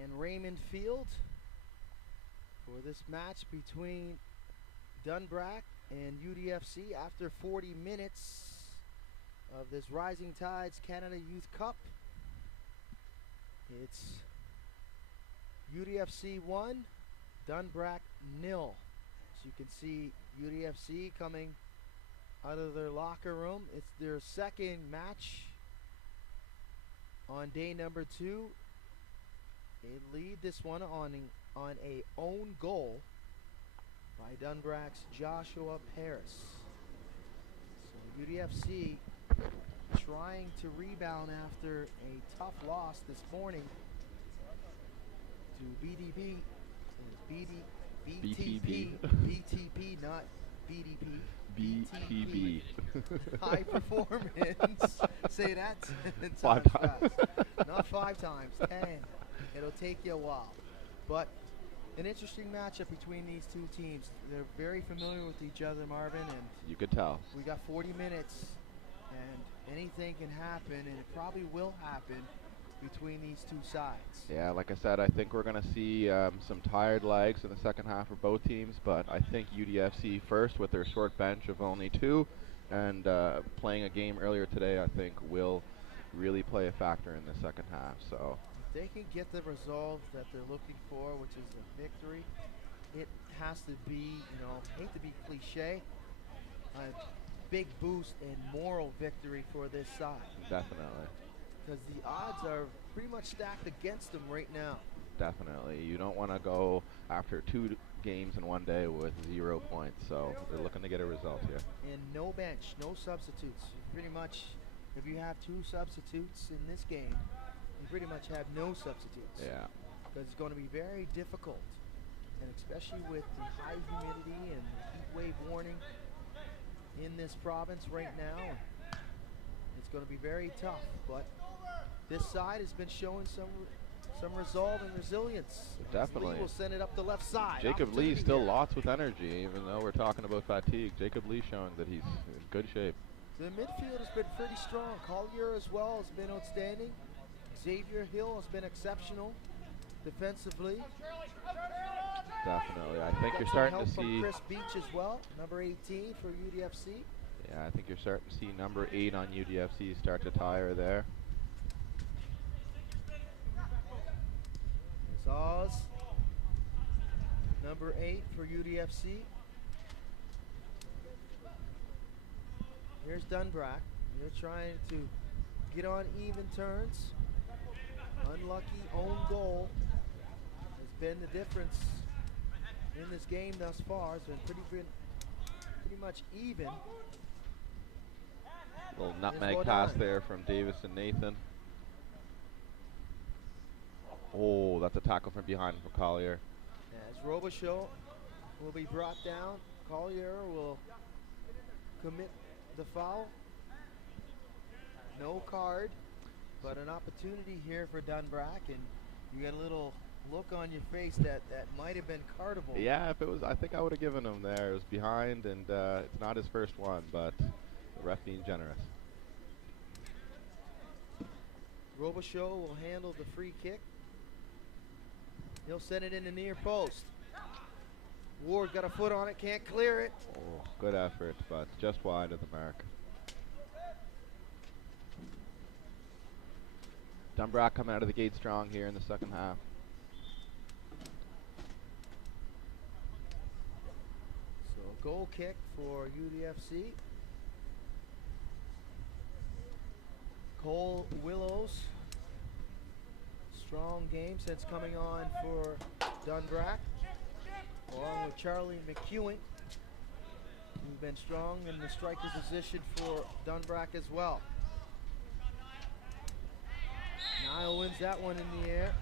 and Raymond Field for this match between Dunbrack and UDFC after 40 minutes of this Rising Tides Canada Youth Cup. It's UDFC 1, Dunbrack 0. So you can see UDFC coming out of their locker room. It's their second match on day number 2. They lead this one on a own goal by Dunbrack's Joshua Paris. So UDFC trying to rebound after a tough loss this morning to BTP, not BDP. BTB. High performance. Say that 10 5 times times. fast. Not 5 times, 10. It'll take you a while. But an interesting matchup between these two teams. They're very familiar with each other, Marvin, and You could tell. we got 40 minutes, and anything can happen, and it probably will happen between these two sides. Yeah, like I said, I think we're going to see some tired legs in the second half for both teams, but I think UDFC first with their short bench of only 2 and playing a game earlier today, I think will really play a factor in the second half. So If they can get the result that they're looking for, which is a victory, it has to be, hate to be cliche, a big boost and moral victory for this side. definitely. Because the odds are pretty much stacked against them right now. Definitely. You don't want to go after 2 games in one day with 0 points. So they're looking to get a result here. And no bench, no substitutes. Pretty much, if you have 2 substitutes in this game, you pretty much have no substitutes. Yeah. Because it's going to be very difficult. And especially with the high humidity and the heat wave warning in this province right now, it's going to be very tough. But this side has been showing some resolve and resilience. Definitely. Lee will send it up the left side. Jacob Lee Opportunity still here. lots with energy, even though we're talking about fatigue. Jacob Lee showing that he's in good shape. The midfield has been pretty strong. Collier as well has been outstanding. Xavier Hill has been exceptional defensively. Definitely. I think Got you're some starting help to from see. Chris Beach as well, number 18 for UDFC. Yeah, I think you're starting to see number 8 on UDFC start to tire there. Oz, number 8 for UDFC. Here's Dunbrack. They're trying to get on even turns. Unlucky own goal has been the difference in this game thus far. It's been pretty much even. Little nutmeg pass there from Davis and Nathan. Oh, that's a tackle from behind for Collier. As Robichaud will be brought down, Collier will commit the foul. No card, but an opportunity here for Dunbrack, and you got a little look on your face that might have been cardable. Yeah, if it was, I think I would have given him there. It was behind, and it's not his first one, but the ref being generous. Robichaud will handle the free kick. He'll send it in the near post. Ward got a foot on it, can't clear it. Oh, good effort, but just wide of the mark. Dunbrack coming out of the gate strong here in the second half. So goal kick for UDFC. Cole Willows. Strong game since coming on for Dunbrack, along with Charlie McEwen, who's been strong in the striker position for Dunbrack as well. Niall wins that one in the air.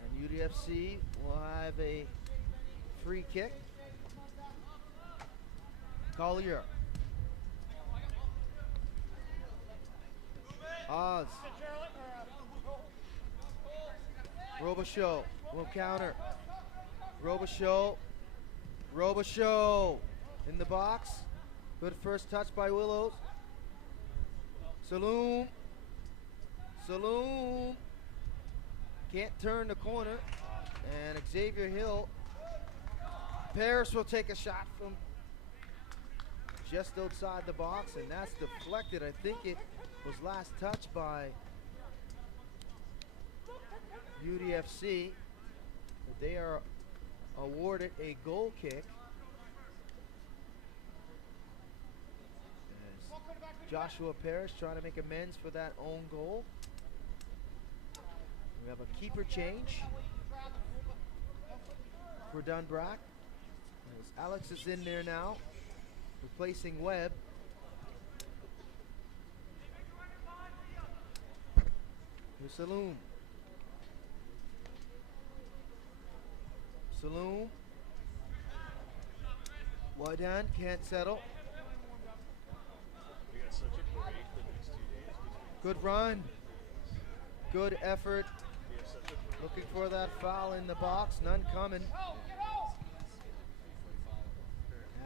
And UDFC will have a free kick. Collier. Oz. Robichaud will counter. Robichaud in the box. Good first touch by Willows. Saloon. Saloon. Can't turn the corner. And Xavier Hill. Paris will take a shot from just outside the box, and that's deflected. I think it was last touched by UDFC. But they are awarded a goal kick. As Joshua Parrish trying to make amends for that own goal. We have a keeper change for Dunbrack. As Alex is in there now, replacing Webb. Here's Saloon. Saloon. Waidan can't settle. Good run. Good effort. Looking for that foul in the box. None coming.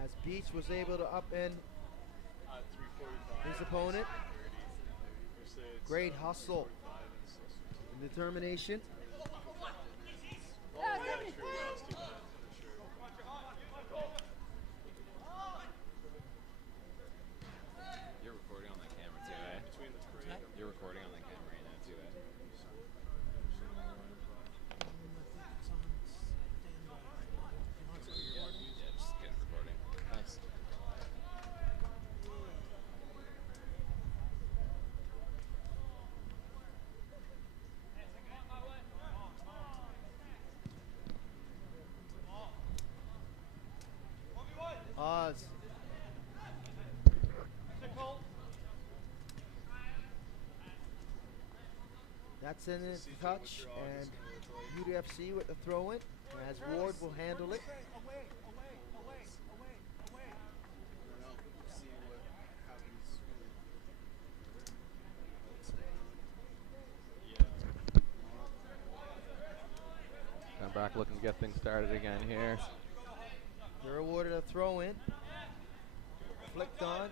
As Beach was able to upend his opponent. Great hustle and determination. You're recording on that camera too, right? You're recording on that camera right now too, right? Yeah, just get recording. Thanks. Oz. That's in his touch, and UDFC with the throw-in, as Ward will handle it. Dunbrack looking to get things started again here. They're awarded a throw-in. Flicked on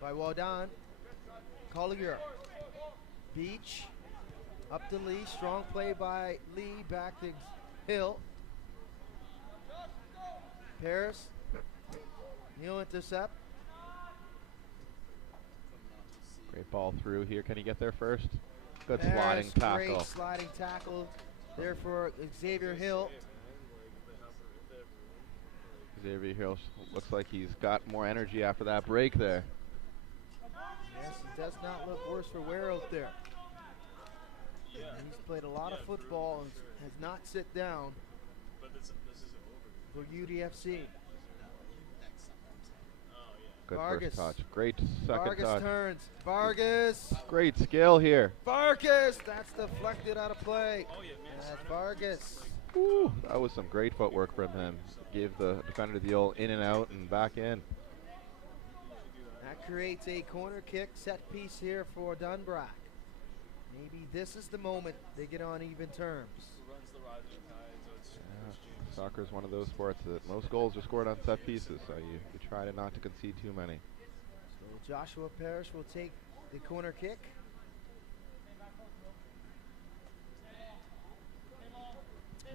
by Waudan. Collier. Beach. Up to Lee. Strong play by Lee. Back to Hill. Paris. Neal intercept. Great ball through here. Can he get there first? Good Paris, sliding tackle. Great sliding tackle there for Xavier Hill. Xavier Hill looks like he's got more energy after that break there. Yes, it does not look worse for wear out there. And he's played a lot of football and has not sit down for UDFC. Good Vargas. first touch. Great second Vargas touch. turns. Vargas. Great skill here. Vargas. That's deflected out of play. That's Vargas. Woo, that was some great footwork from him. Gave the defender the old in and out and back in. That creates a corner kick set piece here for Dunbrack. Maybe this is the moment they get on even terms. Yeah, soccer is one of those sports that most goals are scored on set pieces, so you try to not to concede too many. So Joshua Parrish will take the corner kick.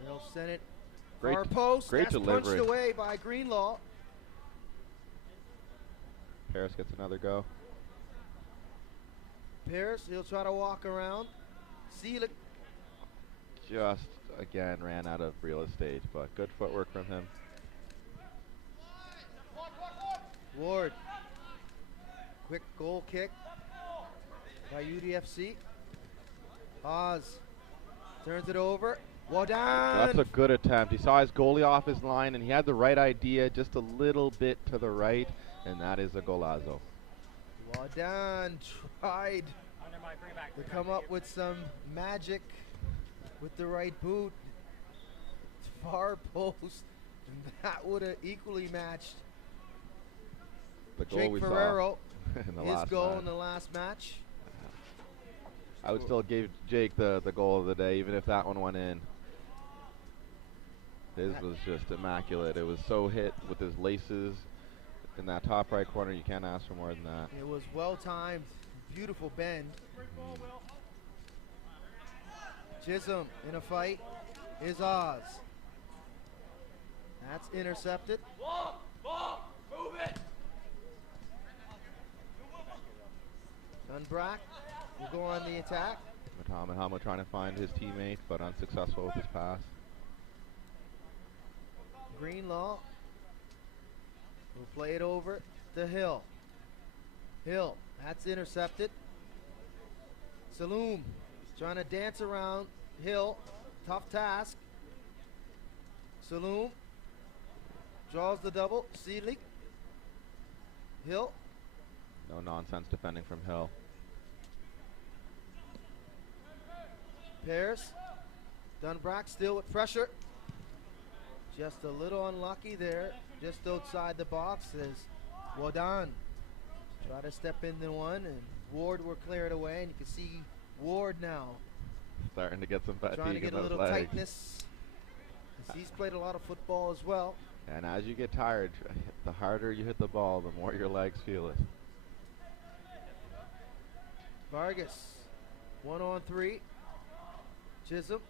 They'll send it far post. Great That's delivery. punched away by Greenlaw. Paris gets another go. Paris, he'll try to walk around. Seal it. Just again ran out of real estate, but good footwork from him. Ward. Quick goal kick by UDFC. Oz turns it over. Waudan. That's a good attempt. He saw his goalie off his line, and he had the right idea, just a little bit to the right, and that is a golazo. Waudan tried to come up with some magic with the right boot. Far post, and that would have equally matched The goal Jake we Ferrero, saw in the his last goal match. in the last match. I would still give Jake the goal of the day, even if that one went in. His was just immaculate. It was so hit with his laces. in that top right corner. You can't ask for more than that. It was well timed, beautiful bend. Chisholm in a fight is Oz. That's intercepted. Move it. Dunbrack will go on the attack. Matamahama trying to find his teammate, but unsuccessful with his pass. Greenlaw will play it over to Hill. Hill, that's intercepted. Saloom trying to dance around Hill. Tough task. Saloom draws the double. Seeley. Hill. No nonsense defending from Hill. Paris. Dunbrack still with pressure. Just a little unlucky there. Just outside the box as Wadan try to step into one, and Ward were cleared away, and you can see Ward now starting to get some fatigue trying to get in a those little legs. tightness. He's played a lot of football as well. And as you get tired, the harder you hit the ball, the more your legs feel it. Vargas, 1-on-3. Chisholm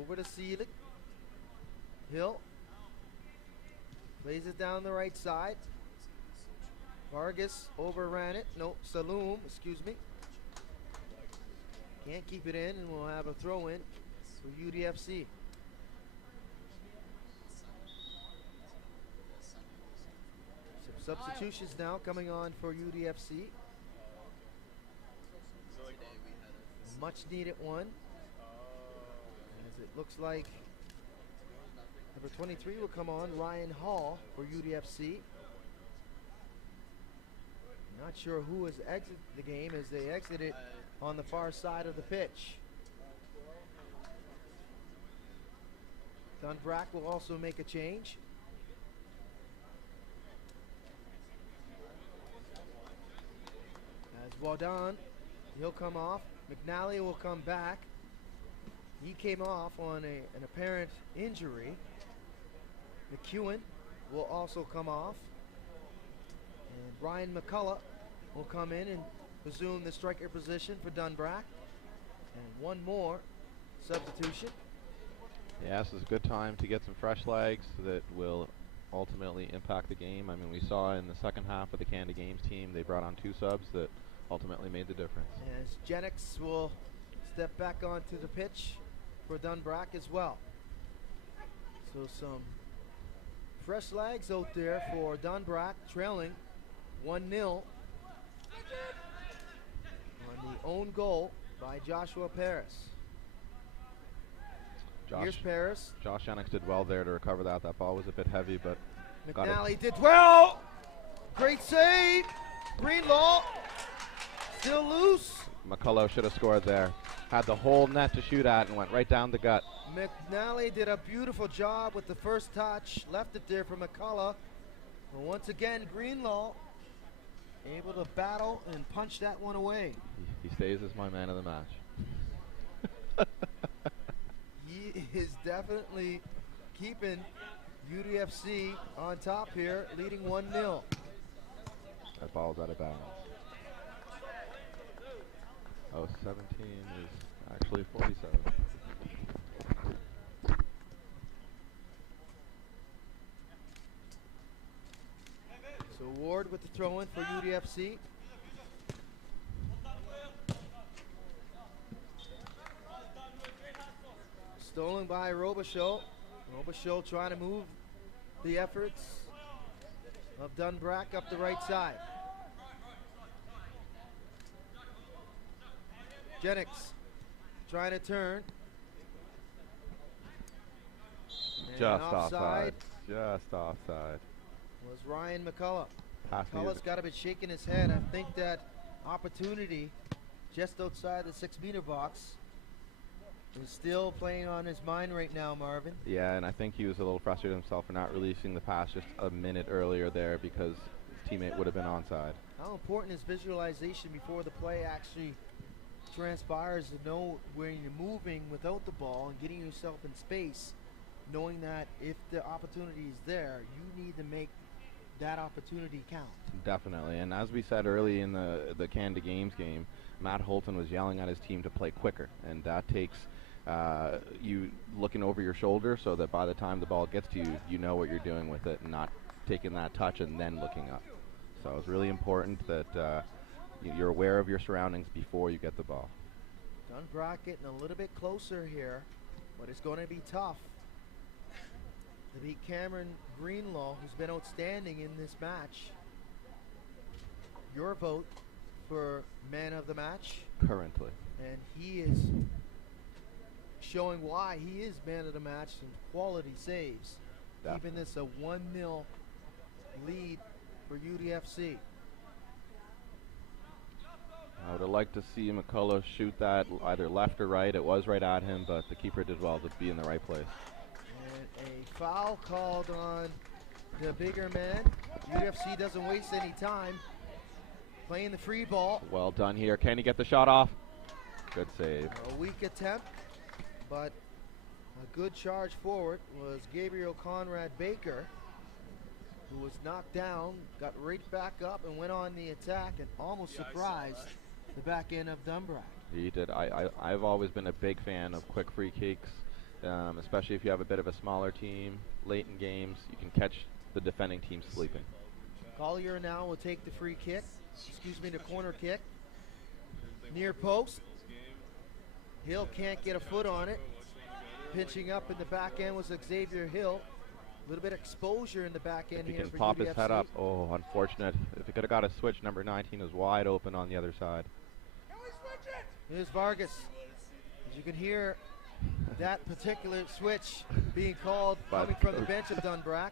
over to Seelig. Hill plays it down the right side. Vargas overran it. No, Saloom, excuse me. Can't keep it in, and we'll have a throw in for UDFC. Some substitutions now coming on for UDFC. A much needed one. As it looks like number 23 will come on, Ryan Hall for UDFC. Not sure who has exited the game as they exited on the far side of the pitch. Dunbrack will also make a change. As Wadan, he'll come off. McNally will come back. He came off on an apparent injury. McEwen will also come off. And Ryan McCullough will come in and resume the striker position for Dunbrack. And one more substitution. Yeah, this is a good time to get some fresh legs that will ultimately impact the game. I mean, we saw in the second half of the Canada Games team, they brought on 2 subs that ultimately made the difference. As Jennings will step back onto the pitch for Dunbrack as well. So some fresh legs out there for Dunbrack, trailing 1-0 on the own goal by Joshua Paris. Here's Paris. Josh Jennings did well there to recover that. That ball was a bit heavy, but McNally did well. Great save. Greenlaw still loose. McCullough should have scored there. Had the whole net to shoot at and went right down the gut. McNally did a beautiful job with the first touch. Left it there for McCullough. And once again, Greenlaw able to battle and punch that one away. He stays as my man of the match. He is definitely keeping UDFC on top here, leading 1-0. That ball's out of bounds. Oh, 17 is actually 47. So Ward with the throw-in for UDFC. Stolen by Robichaud. Robichaud trying to move the efforts of Dunbrack up the right side. Jennings trying to turn. And Just offside. Just offside. Was Ryan McCullough. Pass McCullough's got to be shaking his head. I think that opportunity just outside the 6-meter box is still playing on his mind right now, Marvin. Yeah, and I think he was a little frustrated himself for not releasing the pass just a minute earlier there because his teammate would have been onside. How important is visualization before the play actually transpires to know where you're moving without the ball and getting yourself in space, knowing that if the opportunity is there, you need to make that opportunity count. Definitely, and as we said early in the Canada Games game, Matt Holton was yelling at his team to play quicker, and that takes you looking over your shoulder so that by the time the ball gets to you, you know what you're doing with it and not taking that touch and then looking up. So it's really important that you're aware of your surroundings before you get the ball. Dunbrack getting a little bit closer here, but it's going to be tough to beat Cameron Greenlaw, who's been outstanding in this match. Your vote for man of the match? Currently. And he is showing why he is man of the match and quality saves. Definitely. Keeping this a 1-0 lead for UDFC. I would have liked to see McCullough shoot that either left or right. It was right at him, but the keeper did well to be in the right place. And a foul called on the bigger man. UDFC doesn't waste any time playing the free ball. Well done here. Can he get the shot off? Good save. A weak attempt, but a good charge forward was Gabriel Conrad Baker, who was knocked down, got right back up and went on the attack and almost surprised the back end of Dunbrack. He did. I've always been a big fan of quick free kicks, especially if you have a bit of a smaller team. Late in games, you can catch the defending team sleeping. Collier now will take the free kick, the corner kick. Near post. Hill can't get a foot on it. Pinching up in the back end was Xavier Hill. A little bit of exposure in the back end He here can for pop UDFC. his head up. Oh, unfortunate. If he could have got a switch, number 19 is wide open on the other side. Here's Vargas. As you can hear, that particular switch being called coming from the bench of Dunbrack.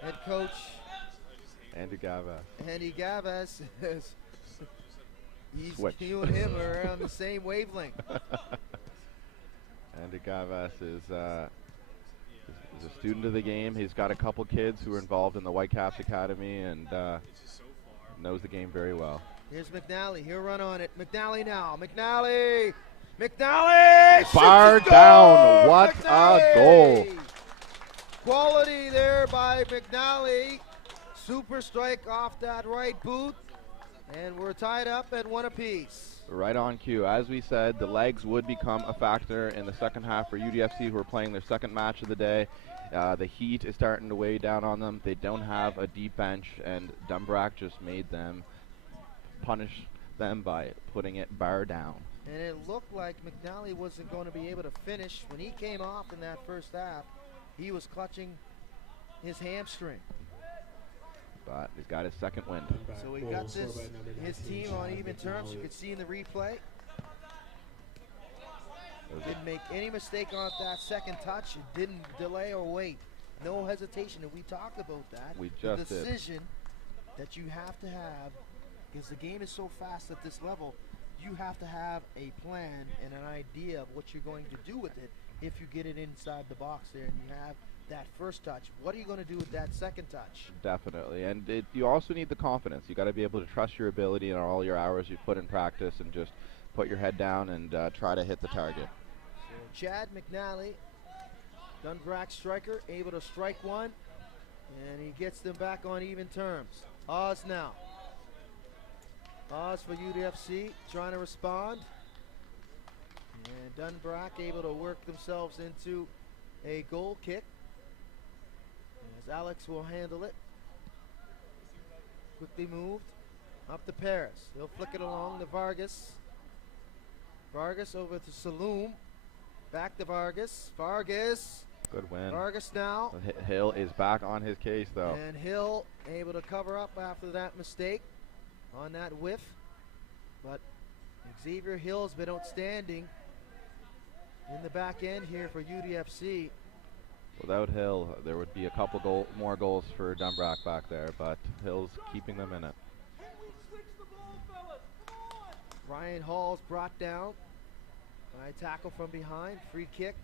Head coach Andy Gavas. Andy Gavas is Switch. you and him are on the same wavelength. Andy Gavas is a student of the game. He's got a couple kids who are involved in the Whitecaps Academy and knows the game very well. Here's McNally. He'll run on it. McNally now. McNally! McNally! Bar down. What a goal. Quality there by McNally. Super strike off that right boot. And we're tied up at 1 apiece. Right on cue. As we said, the legs would become a factor in the second half for UDFC, who are playing their second match of the day. The heat is starting to weigh down on them. They don't have a deep bench, and Dunbrack just made them punish them by putting it bar down. And it looked like McNally wasn't going to be able to finish. When he came off in that first half, he was clutching his hamstring. But he's got his second win. So he got his team on even terms. You could see in the replay. Didn't make any mistake on that second touch. It didn't delay or wait. No hesitation, and we talked about that. We just the decision that you have to have, because the game is so fast at this level, you have to have a plan and an idea of what you're going to do with it if you get it inside the box there and you have that first touch. What are you going to do with that second touch? Definitely, and you also need the confidence. You got to be able to trust your ability and all your hours you put in practice, and just put your head down and try to hit the target. So Chad McNally, Dunbrack striker, able to strike one, and he gets them back on even terms. Oz now. Oz for UDFC, trying to respond. And Dunbrack able to work themselves into a goal kick. As Alex will handle it. Quickly moved. Up to Paris. He'll flick it along to Vargas. Vargas over to Saloom. Back to Vargas. Vargas. Good win. Vargas now. Hill is back on his case, though. And Hill able to cover up after that mistake on that whiff. But Xavier Hill's been outstanding in the back end here for UDFC. Without Hill, there would be a couple more goals for Dunbrack back there, but Hill's keeping them in it. Ryan Hall's brought down by a tackle from behind. Free kick.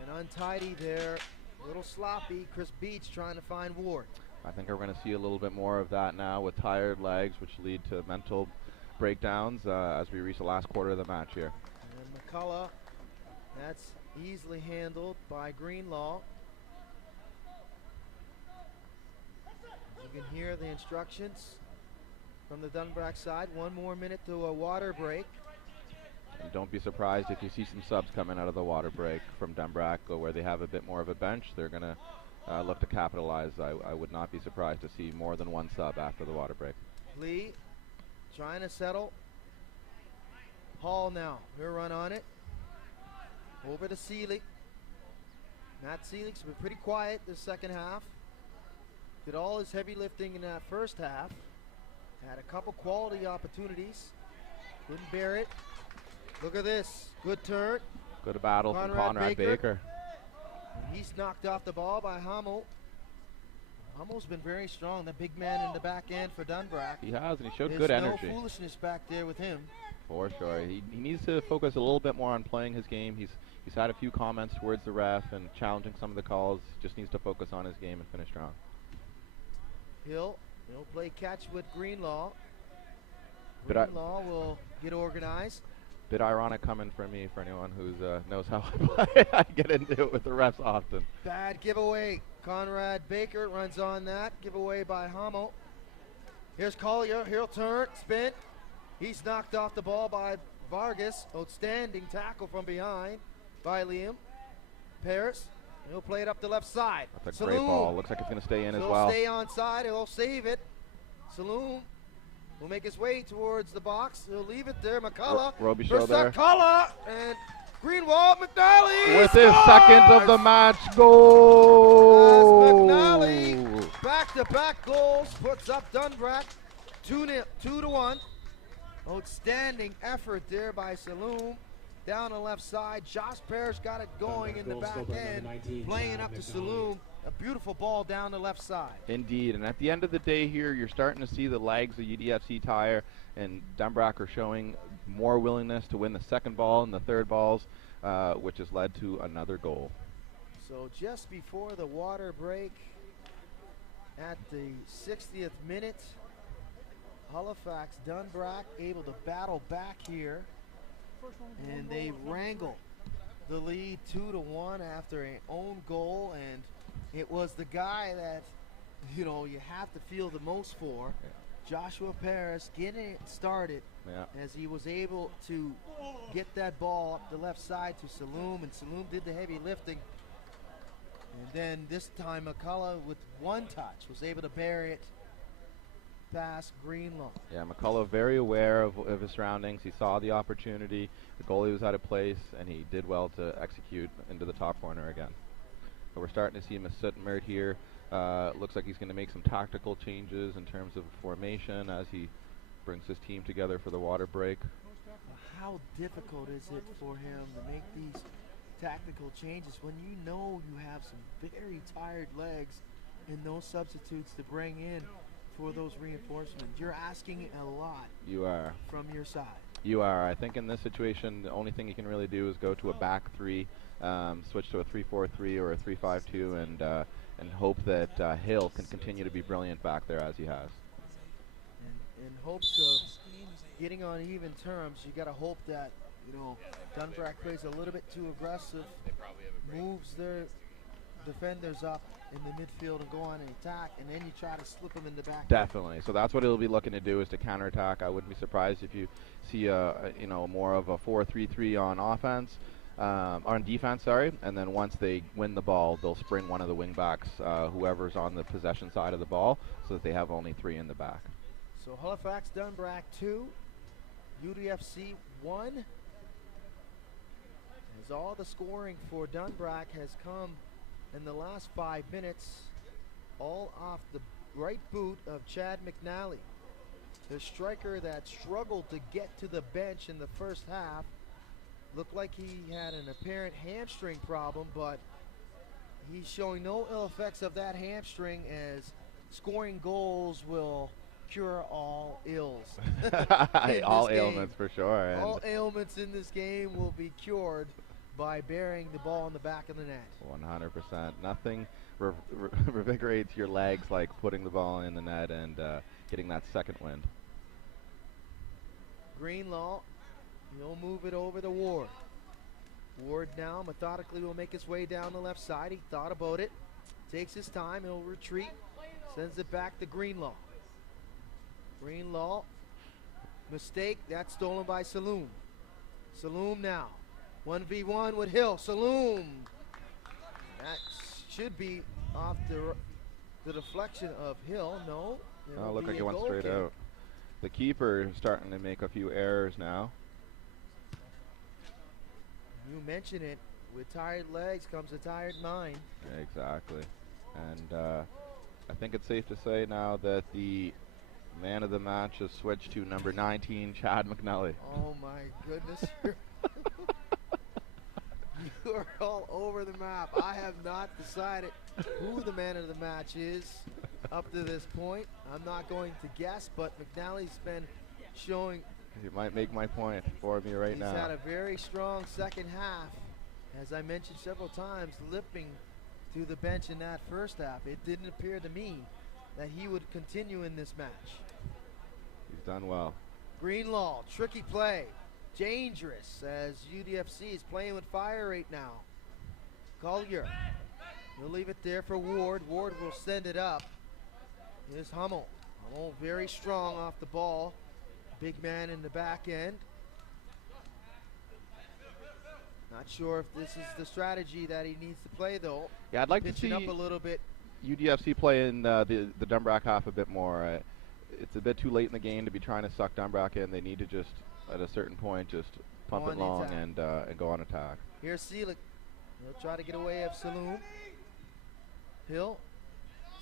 And untidy there. A little sloppy. Chris Beach trying to find Ward. I think we're going to see a little bit more of that now with tired legs, which lead to mental breakdowns as we reach the last quarter of the match here. And McCullough, that's easily handled by Greenlaw. You can hear the instructions from the Dunbrack side. 1 more minute to a water break. And don't be surprised if you see some subs coming out of the water break from Dunbrack, where they have a bit more of a bench. They're going to look to capitalize. I would not be surprised to see more than 1 sub after the water break. Lee trying to settle. Hall now. He'll run on it. Over to Seelig. Matt Seelig's been pretty quiet this second half. Did all his heavy lifting in that first half. Had a couple quality opportunities. Couldn't bear it. Look at this. Good turn. Good battle from Conrad Baker. And he's knocked off the ball by Hummel. Hummel's been very strong. The big man in the back end for Dunbrack. He has, and he showed good energy. There's no foolishness back there with him. For sure. He needs to focus a little bit more on playing his game. He's had a few comments towards the ref and challenging some of the calls. Just needs to focus on his game and finish strong. He'll play catch with Greenlaw. Greenlaw will get organized. Bit ironic coming from me for anyone who knows how I play. I get into it with the refs often. Bad giveaway. Conrad Baker runs on that. Giveaway by Hummel. Here's Collier. He'll turn, spin. He's knocked off the ball by Vargas. Outstanding tackle from behind by Liam. Paris. He'll play it up the left side. That's a great ball. Looks like it's going to stay in as well. He'll stay on side. He'll save it. Saloon will make his way towards the box. He'll leave it there. McCullough. Robichaud there. McCullough and Greenwald. McNally with his second of the match goal. McNally, back-to-back goals, puts up Dunbrack 2-1. Outstanding effort there by Saloon. Down the left side, Josh Parrish got it going in the back end, playing up to Saloon. A beautiful ball down the left side. Indeed, and at the end of the day here, you're starting to see the legs of UDFC tire, and Dunbrack are showing more willingness to win the second ball and the third balls, which has led to another goal. So just before the water break, at the 60th minute, Halifax Dunbrack able to battle back here, and they wrangle the lead 2-1 after an own goal, and it was the guy that, you know, you have to feel the most for. Joshua Paris getting it started as he was able to get that ball up the left side to Saloom, and Saloom did the heavy lifting. And then this time McCullough with one touch was able to bury it past Greenlaw. Yeah, McCullough very aware of his surroundings. He saw the opportunity. The goalie was out of place, and he did well to execute into the top corner again. But we're starting to see Masut Mert here. Looks like he's going to make some tactical changes in terms of formation as he brings his team together for the water break. How difficult is it for him to make these tactical changes when you know you have some very tired legs and no substitutes to bring in for those reinforcements? You're asking a lot. You are. From your side. You are. I think in this situation, the only thing you can really do is go to a back three, switch to a 3-4-3 or a 3-5-2, and hope that Hill can continue to be brilliant back there as he has. In hopes of getting on even terms, you got to hope that, you know, Dunbrack plays a little bit too aggressive, moves their defenders up in the midfield and go on an attack, and then you try to slip them in the back. Definitely. So that's what he'll be looking to do, is to counterattack. I wouldn't be surprised if you see more of a 4-3-3 on offense, on defense, sorry. And then once they win the ball, they'll spring one of the wing backs, whoever's on the possession side of the ball, so that they have only 3 in the back. So Halifax Dunbrack 2, UDFC 1. As all the scoring for Dunbrack has come in the last 5 minutes, all off the right boot of Chad McNally, the striker that struggled to get to the bench in the first half. Looked like he had an apparent hamstring problem, but he's showing no ill effects of that hamstring, as scoring goals will cure all ills. All ailments for sure. All ailments in this game will be cured by burying the ball in the back of the net. 100%. Nothing revigorates your legs like putting the ball in the net and getting that second wind. Greenlaw, he'll move it over to Ward. Ward now methodically will make his way down the left side. He thought about it, takes his time, he'll retreat, Sends it back to Greenlaw. Greenlaw, mistake, that's stolen by Saloom. Saloom now, 1v1 with Hill. Saloom, that should be off the deflection of Hill. No, Oh, looked like it went straight out. The keeper is starting to make a few errors now. You mention it, with tired legs comes a tired mind. Exactly. And I think it's safe to say now that the man of the match has switched to number 19, Chad McNally. Oh my goodness. You are all over the map. I have not decided who the man of the match is up to this point. I'm not going to guess, but McNally's been showing. You might make my point for me right now. He's had a very strong second half. As I mentioned several times, limping to the bench in that first half. It didn't appear to me that he would continue in this match. He's done well. Greenlaw, tricky play. Dangerous as UDFC is playing with fire right now. Collier, he'll leave it there for Ward. Ward will send it up. Here's Hummel. Hummel very strong off the ball. Big man in the back end. Not sure if this is the strategy that he needs to play though. Yeah, I'd like to see up a little bit. UDFC play in the Dunbrack half a bit more. It's a bit too late in the game to be trying to suck Dunbrack in. They need to just, at a certain point, just pump it long and go on attack. Here's Seelig. He'll try to get away of Saloom. Hill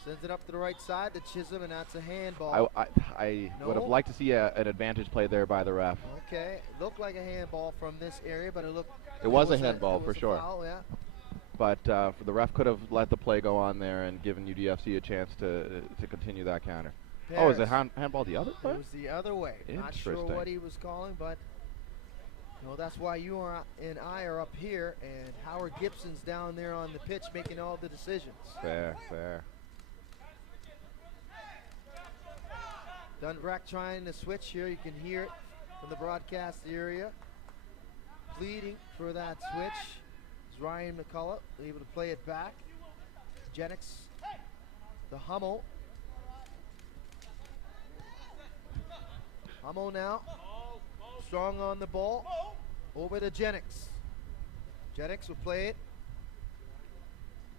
sends it up to the right side to Chisholm, and that's a handball. I would have liked to see an advantage play there by the ref. Okay, it looked like a handball from this area, but it was a handball for sure. Foul, yeah. But the ref could have let the play go on there and given UDFC a chance to continue that counter. Paris. Oh, is it handball the other way? It was the other way. Not sure what he was calling, but no, that's why you and I are up here, and Howard Gibson's down there on the pitch making all the decisions. Fair, fair. Dunbrack trying to switch here. You can hear it from the broadcast area. Pleading for that switch is Ryan McCullough, able to play it back. Jennings, the Hummel. Hummel now, strong on the ball, over to Jennings. Jennings will play it.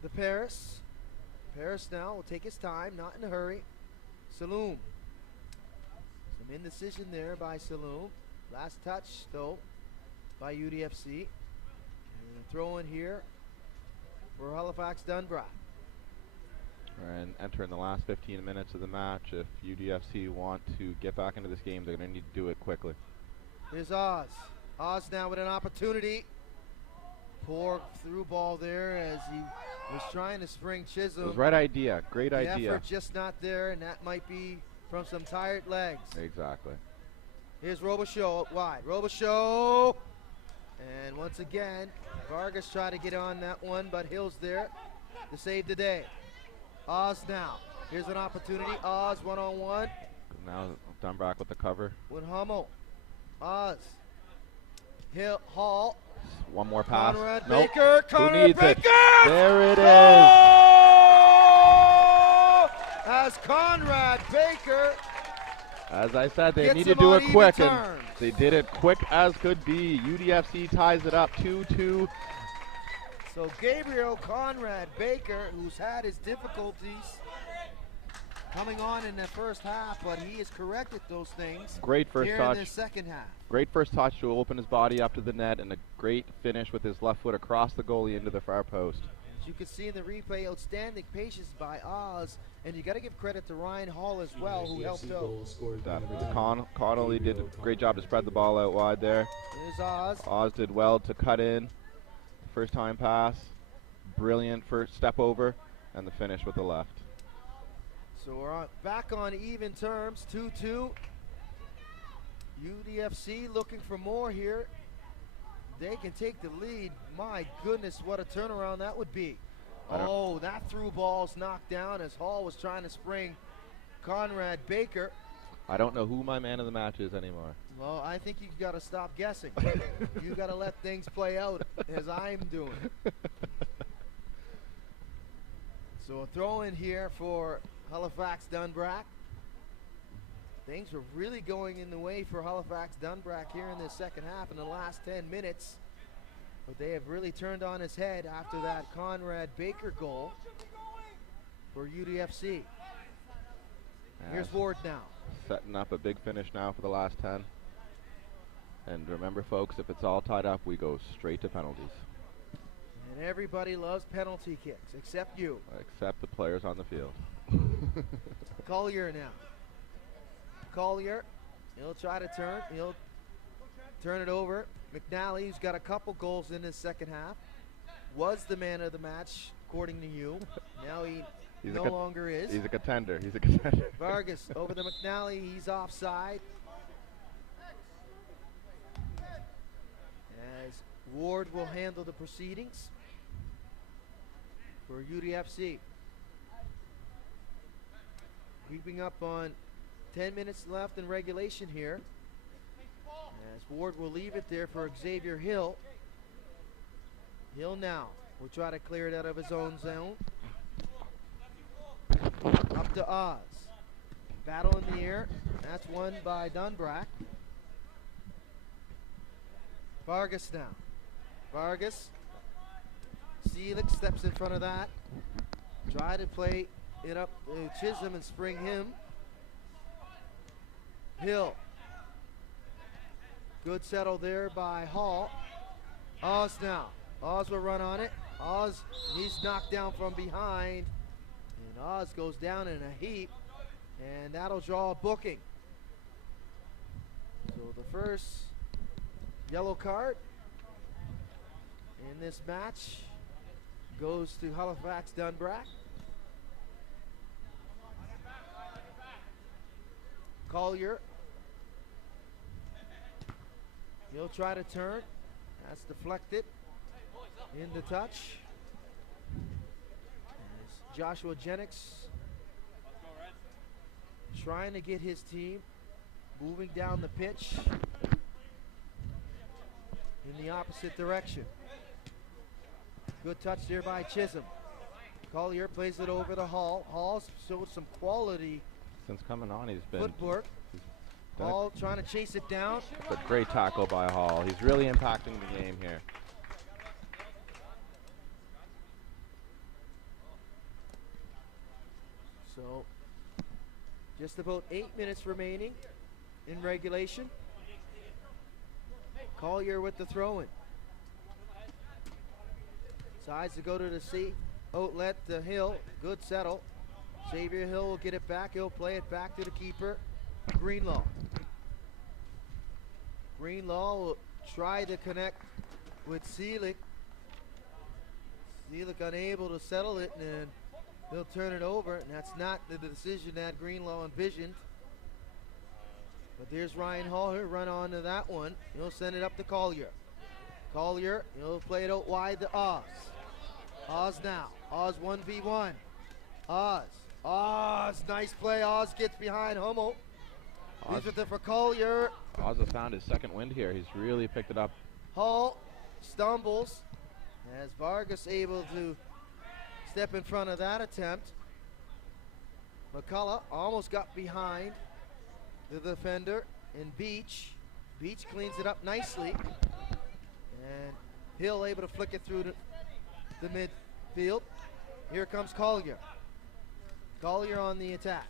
The Paris. Paris now will take his time, not in a hurry. Saloom. Some indecision there by Saloom. Last touch, though, by UDFC. And a throw in here for Halifax Dunbrack. And entering the last 15 minutes of the match. If UDFC want to get back into this game, they're going to need to do it quickly. Here's Oz. Oz now with an opportunity. Poor through ball there as he was trying to spring Chisholm. It was right idea. Great idea. The effort just not there, and that might be from some tired legs. Exactly. Here's Robichaud up wide. Robichaud! And once again, Vargas tried to get on that one, but Hill's there to save the day. Oz now. Here's an opportunity. Oz one-on-one. Now Dunbrack with the cover. With Hummel. Oz. Hill. Hall. One more pass. Conrad nope. Baker. Conrad Baker! There it is. As Conrad Baker. As I said, they need to do it quick, and they did it quick as could be. UDFC ties it up 2-2. So Gabriel Conrad Baker, who's had his difficulties coming on in the first half, but he has corrected those things. Great first touch. In the second half. Great first touch to open his body up to the net, and a great finish with his left foot across the goalie into the far post. As you can see in the replay, outstanding patience by Oz, and you got to give credit to Ryan Hall as well, who helped out. Connolly did a great job to spread the ball out wide there. There's Oz. Oz did well to cut in. First time pass, brilliant first step over, and the finish with the left. So we're back on even terms, 2-2. UDFC looking for more here. They can take the lead. My goodness, what a turnaround that would be. Oh, that through ball's knocked down as Hall was trying to spring Conrad Baker. I don't know who my man of the match is anymore. Well, I think you've got to stop guessing. You got to let things play out as I'm doing. So a throw in here for Halifax Dunbrack. Things are really going in the way for Halifax Dunbrack here in the second half in the last 10 minutes. But they have really turned on his head after that Conrad Baker goal for UDFC. Here's Ward now. Setting up a big finish now for the last 10. And remember, folks, if it's all tied up, we go straight to penalties. And everybody loves penalty kicks, except you. Except the players on the field. Collier now. Collier, he'll try to turn. He'll turn it over. McNally, who's got a couple goals in his second half, was the man of the match, according to you. Now he no longer is. He's a contender. He's a contender. Vargas over to McNally. He's offside. As Ward will handle the proceedings for UDFC. Creeping up on 10 minutes left in regulation here. As Ward will leave it there for Xavier Hill. Hill now will try to clear it out of his own zone. Up to Oz. Battle in the air. That's won by Dunbrack. Vargas now. Vargas. Seelig steps in front of that. Try to play it up to Chisholm and spring him. Hill. Good settle there by Hall. Oz now. Oz will run on it. Oz, he's knocked down from behind. And Oz goes down in a heap. And that'll draw a booking. So the first yellow card in this match goes to Halifax Dunbrack. Collier. He'll try to turn. That's deflected. In the touch. As Joshua Jennings trying to get his team moving down the pitch in the opposite direction. Good touch there by Chisholm. Collier plays it over to Hall. Hall's showed some quality. Since coming on, he's been footwork. Hall trying to chase it down. It's a great tackle by Hall. He's really impacting the game here. So, just about 8 minutes remaining in regulation. Collier with the throw-in. Decides to go to the C. Outlet to Hill. Good settle. Xavier Hill will get it back. He'll play it back to the keeper, Greenlaw. Greenlaw will try to connect with Seelig. Seelig unable to settle it, and he'll turn it over, and that's not the decision that Greenlaw envisioned. But there's Ryan Hall. He'll run on to that one. He'll send it up to Collier. Collier, he'll play it out wide to Oz. Oz now. Oz 1v1. Oz. Oz, nice play. Oz gets behind Hummel. Leaves it there for Collier. Oz has found his second wind here. He's really picked it up. Hall stumbles as Vargas able to step in front of that attempt. McCullough almost got behind the defender, and Beach cleans it up nicely, and Hill able to flick it through the midfield. Here comes Collier. Collier on the attack.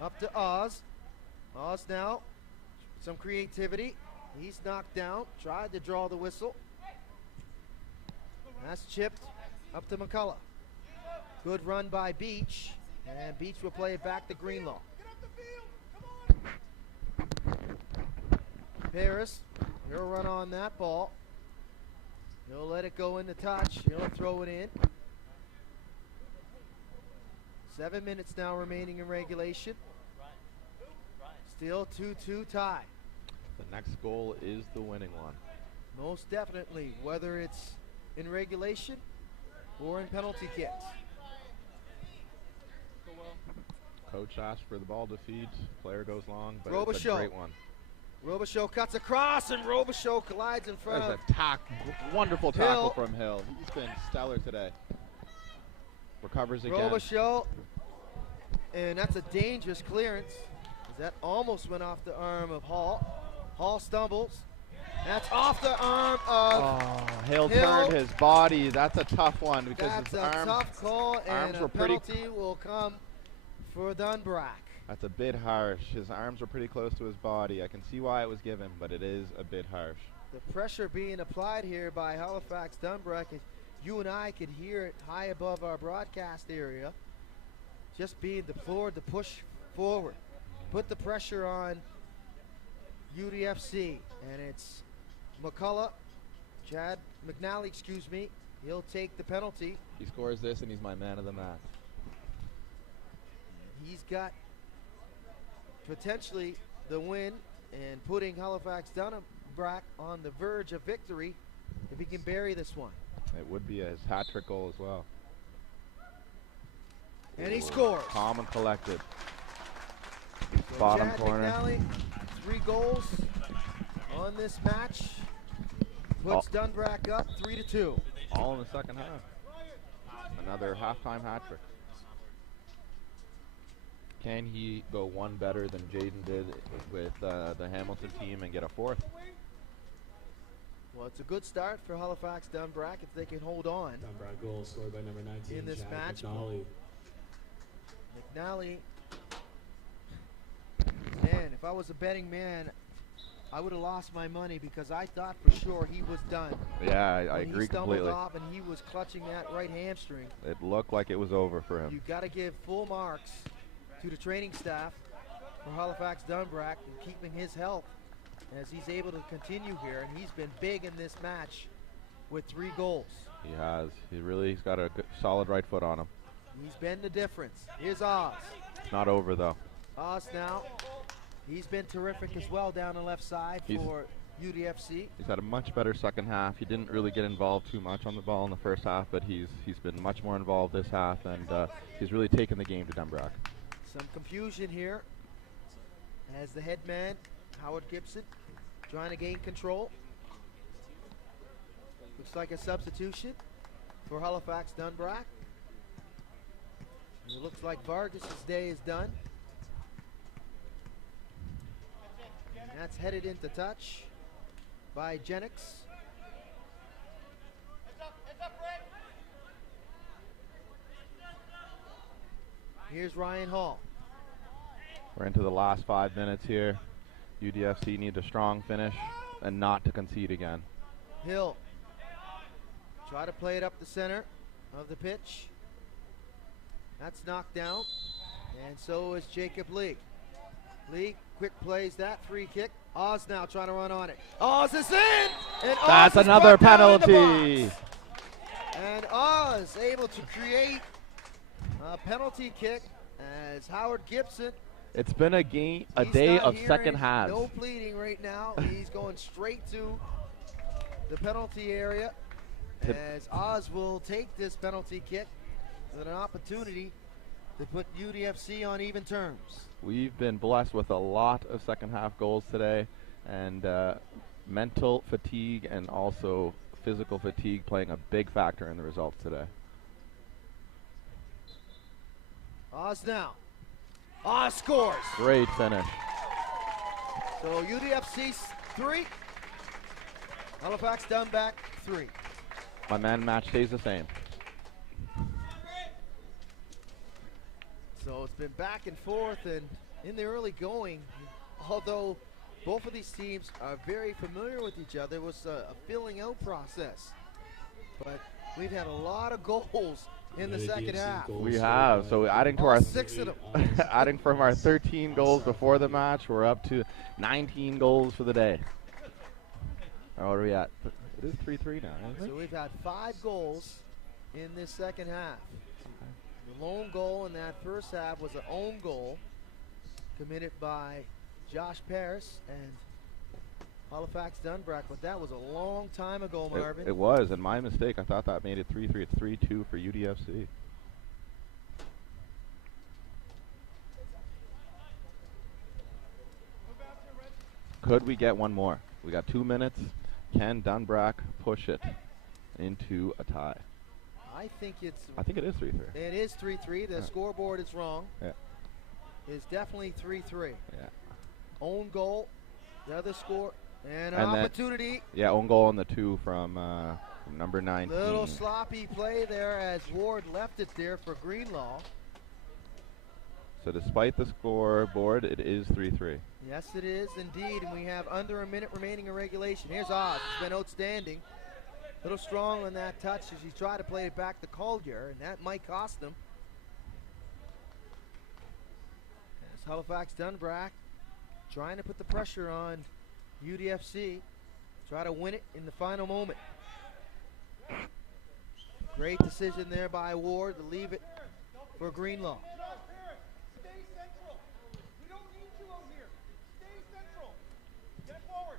Up to Oz. Oz now, some creativity. He's knocked down, tried to draw the whistle. That's chipped up to McCullough. Good run by Beach, and Beach will play it back to Greenlaw. Paris, he'll run on that ball. He'll let it go in the touch. He'll throw it in. 7 minutes now remaining in regulation. Still 2-2 tie. The next goal is the winning one. Most definitely, whether it's in regulation or in penalty kicks. Coach asked for the ball to feed. Player goes long, but Robichaud. It's a great one. Robichaud cuts across, and Robichaud collides in front There's of a wonderful tackle from Hill. He's been stellar today. Recovers again. Robichaud And that's a dangerous clearance. That almost went off the arm of Hall. Hall stumbles. That's off the arm of Hill turned his body. That's a tough one because that's his a arms, tough call, and a pretty penalty will come for Dunbrack. That's a bit harsh. His arms were pretty close to his body. I can see why it was given, but it is a bit harsh. The pressure being applied here by Halifax Dunbrack, and you and I could hear it high above our broadcast area, just being deplored to push forward. Put the pressure on UDFC, and it's Chad McNally, excuse me. He'll take the penalty. He scores this, and he's my man of the match. He's got potentially the win and putting Halifax Dunbrack on the verge of victory if he can bury this one. It would be his hat-trick goal as well. And he scores. Calm and collected. So Bottom Chad corner. McNally, 3 goals on this match. Puts Dunbrack up 3-2. All in the second half. Another halftime hat-trick. Can he go one better than Jaden did with the Hamilton team and get a 4th? Well, it's a good start for Halifax Dunbrack if they can hold on. Dunbrack goal scored by number 19 in this Chad match. McNally. McNally, man, if I was a betting man, I would have lost my money because I thought for sure he was done. Yeah, I agree He stumbled completely. off and he was clutching that right hamstring. It looked like it was over for him. You've got to give full marks to the training staff for Halifax Dunbrack and keeping his health as he's able to continue here, and he's been big in this match with 3 goals. He has. He's got a good, solid right foot on him. He's been the difference. Here's Oz. It's not over though. Oz now. He's been terrific as well down the left side for UDFC. He's had a much better second half. He didn't really get involved too much on the ball in the first half, but he's been much more involved this half, and he's really taken the game to Dunbrack. Some confusion here as the head man, Howard Gibson, trying to gain control. Looks like a substitution for Halifax Dunbrack. It looks like Vargas's day is done. And that's headed into touch by Jennings. Here's Ryan Hall. We're into the last 5 minutes here. UDFC need a strong finish and not to concede again. Hill. Try to play it up the center of the pitch. That's knocked down. And so is Jacob Lee. Lee quick plays that free kick. Oz now trying to run on it. Oz is in! And That's Oz is another brought down in the penalty. box. And Oz able to create a penalty kick as Howard Gibson. It's been a day not of hearing second halves. No pleading right now. He's going straight to the penalty area as Oz will take this penalty kick with an opportunity to put UDFC on even terms. We've been blessed with a lot of second half goals today, and mental fatigue and also physical fatigue playing a big factor in the results today. Oz now. Oz scores. Great finish. So UDFC 3, Halifax Dunbrack 3. My man match stays the same. So it's been back and forth, and in the early going, although both of these teams are very familiar with each other, it was a filling out process. But we've had a lot of goals in the second half. We have. So adding to our 6 of them. adding from our 13 goals before the match, we're up to 19 goals for the day. What are we at? It is 3-3 now, isn't it? So we've had 5 goals in this second half. The lone goal in that first half was an own goal committed by Josh Paris and Halifax Dunbrack, but that was a long time ago, Marvin. It was, and my mistake. I thought that made it 3-3. It's 3-2 for UDFC. Could we get one more? We got 2 minutes. Can Dunbrack push it into a tie? I think I think it is 3-3. It is 3-3. The scoreboard is wrong. Yeah. is definitely 3-3. Yeah. Own goal, the other score, and an And then- opportunity. Yeah, own goal on the 2 from number 19. Little sloppy play there as Ward left it there for Greenlaw. So despite the scoreboard, it is 3-3. Yes, it is indeed, and we have under a minute remaining in regulation. Here's Oz. He's been outstanding. A little strong on that touch as he tried to play it back to Collier, and that might cost him. As Halifax Dunbrack trying to put the pressure on UDFC, try to win it in the final moment. Great decision there by Ward to leave it for Greenlaw. Stay central. We don't need you out here. Stay central. Get forward.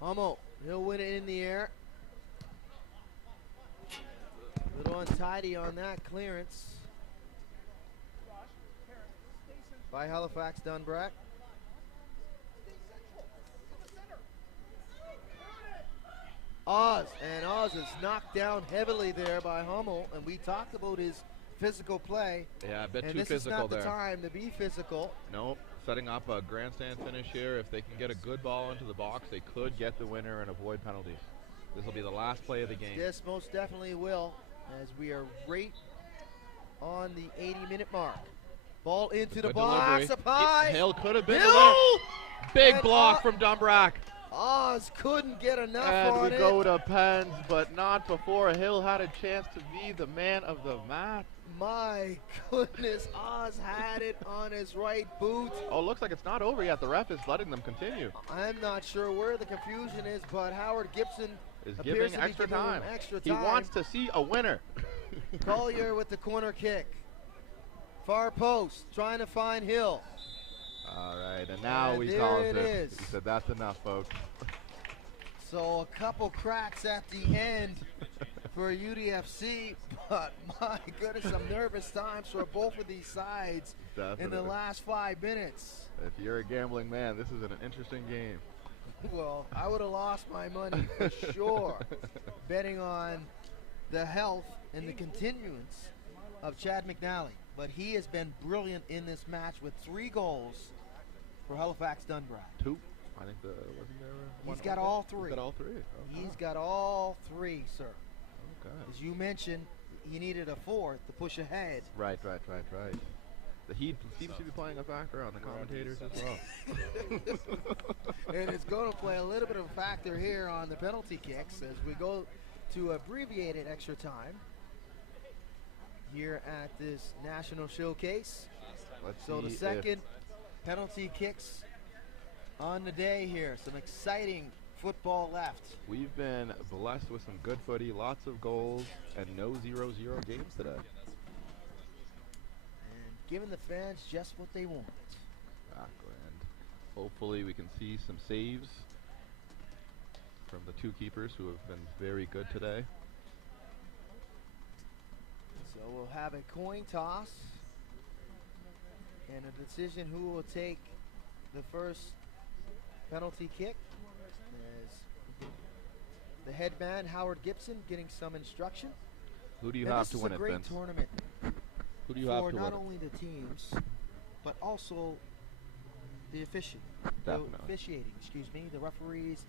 Hummel, he'll win it in the air. A little untidy on that clearance by Halifax Dunbrack. Oz, and Oz is knocked down heavily there by Hummel, and we talked about his physical play. Yeah, a bit and too this physical is not there. the time to be physical. Nope. Setting up a grandstand finish here. If they can get a good ball into the box, they could get the winner and avoid penalties. This will be the last play of the game. This most definitely will, as we are right on the 80-minute mark. Ball into the Good box, delivery. up high. Hill could have been the Hill! winner. Big And block from Dunbrack. Oz couldn't get enough And on we it. go to pens, but not before Hill had a chance to be the man of the match. My goodness, Oz had it on his right boot. Oh, looks like it's not over yet. The ref is letting them continue. I'm not sure where the confusion is, but Howard Gibson Is appears giving to be extra giving him time. extra He time. wants to see a winner. Collier with the corner kick. Far post, trying to find Hill. All right, and now And he there calls it it. is. He said, that's enough, folks. So a couple cracks at the end for UDFC, but my goodness, some nervous times for both of these sides in the Definitely. last 5 minutes. If you're a gambling man, this is an interesting game. Well, I would have lost my money for sure betting on the health and the continuance of Chad McNally. But he has been brilliant in this match with 3 goals for Halifax Dunbrack. 2. I think wasn't there one He's got more? all 3. He's got all 3. Oh, He's got all 3, sir. okay. As you mentioned, he needed a 4th to push ahead. Right. The heat seems to be playing a factor on the commentators as well. And it's going to play a little bit of a factor here on the penalty kicks as we go to abbreviated extra time here at this national showcase. Let's So the see second penalty kicks on the day here. Some exciting football left. We've been blessed with some good footy, lots of goals, and no 0-0 games today. And giving the fans just what they want. Exactly. And hopefully we can see some saves from the 2 keepers who have been very good today. So we'll have a coin toss and a decision who will take the first penalty kick. As the head man, Howard Gibson, getting some instruction. Who do you And have this to is win a it, great Vince? tournament Who do you have for to not win it? only the teams, but also the Definitely. officiating, the referees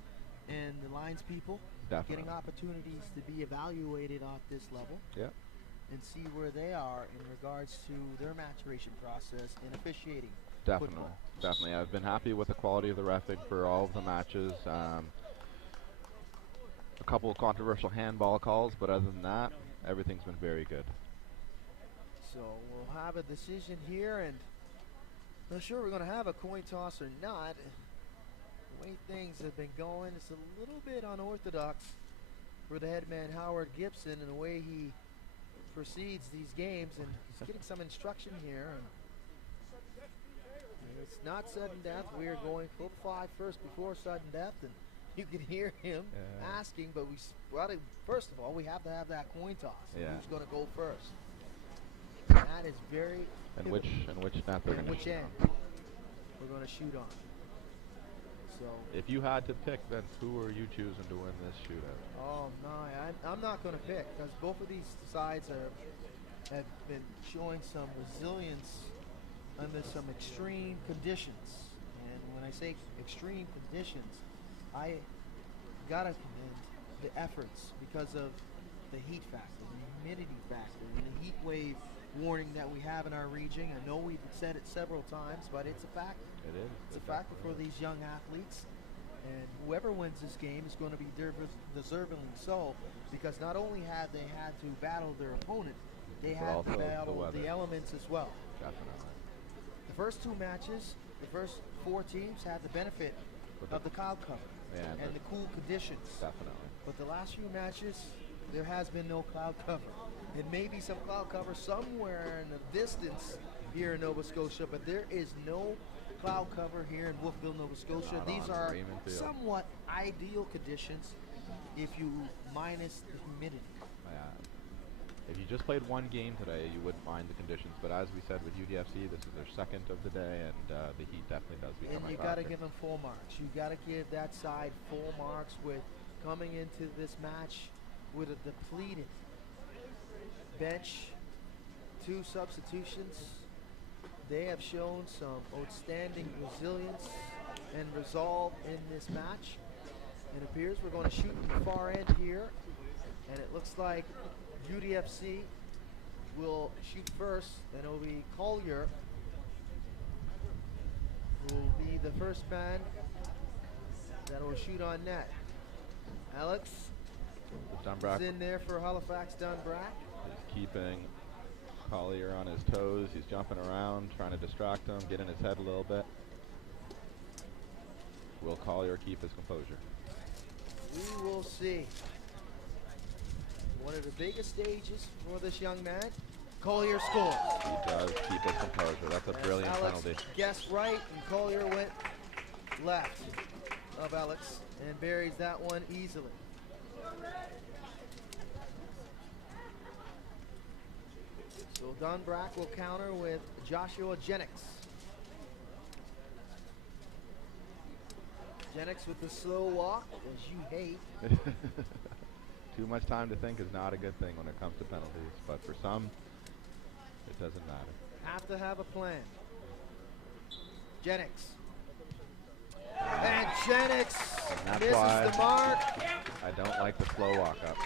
and the lines people. Definitely. Getting opportunities to be evaluated at this level. Yeah. And see where they are in regards to their maturation process in officiating. Definitely. Football. Definitely. I've been happy with the quality of the reffing for all of the matches. A couple of controversial handball calls, but other than that, everything's been very good. So we'll have a decision here, and not sure we're going to have a coin toss or not. The way things have been going, it's a little bit unorthodox for the head man Howard Gibson and the way he proceeds these games, and he's getting some instruction here. And it's not sudden death. We are going full 5 first before sudden death, and you can hear him asking, but first of all, we have to have that coin toss. Yeah. Who's going to go first? That is very And which net they're and going which to shoot end on. we're going to shoot on. So, If you had to pick, Vince, who are you choosing to win this shootout? oh my, I'm not going to pick because both of these sides are have been showing some resilience under some extreme conditions. And when I say extreme conditions, I gotta commend the efforts because of the heat factor, the humidity factor, and the heat wave warning that we have in our region. I know we've said it several times, but it's a factor. It is. It's a factor for these young athletes. And whoever wins this game is going to be deservingly so, because not only have they had to battle their opponent, they had to battle the elements as well. Definitely. The first two matches, the first four teams had the benefit of the cloud cover and the cool conditions. Definitely. But the last few matches, there has been no cloud cover. It may be some cloud cover somewhere in the distance here in Nova Scotia, but there is no cloud cover here in Wolfville, Nova Scotia. These are somewhat ideal conditions if you minus the humidity. If you just played one game today, you wouldn't mind the conditions. But as we said with UDFC, this is their second of the day, and the heat definitely does become a factor. And you got to give them full marks. You got to give that side full marks with coming into this match with a depleted bench, 2 substitutions. They have shown some outstanding resilience and resolve in this match. It appears we're going to shoot from the far end here, and it looks like UDFC will shoot first, and it'll be Collier who will be the first man that will shoot on net. Alex is in there for Halifax Dunbrack. He's keeping Collier on his toes. He's jumping around, trying to distract him, get in his head a little bit. Will Collier keep his composure? We will see. One of the biggest stages for this young man. Collier scores. He does keep his composure. That's a brilliant penalty. Guessed right, and Collier went left of Alex and buries that one easily. So Dunbrack will counter with Joshua Jennings. Jennings with the slow walk, as you hate. Too much time to think is not a good thing when it comes to penalties, but for some, it doesn't matter. Have to have a plan. Jennings. And Jennings misses the mark. I don't like the slow walk up.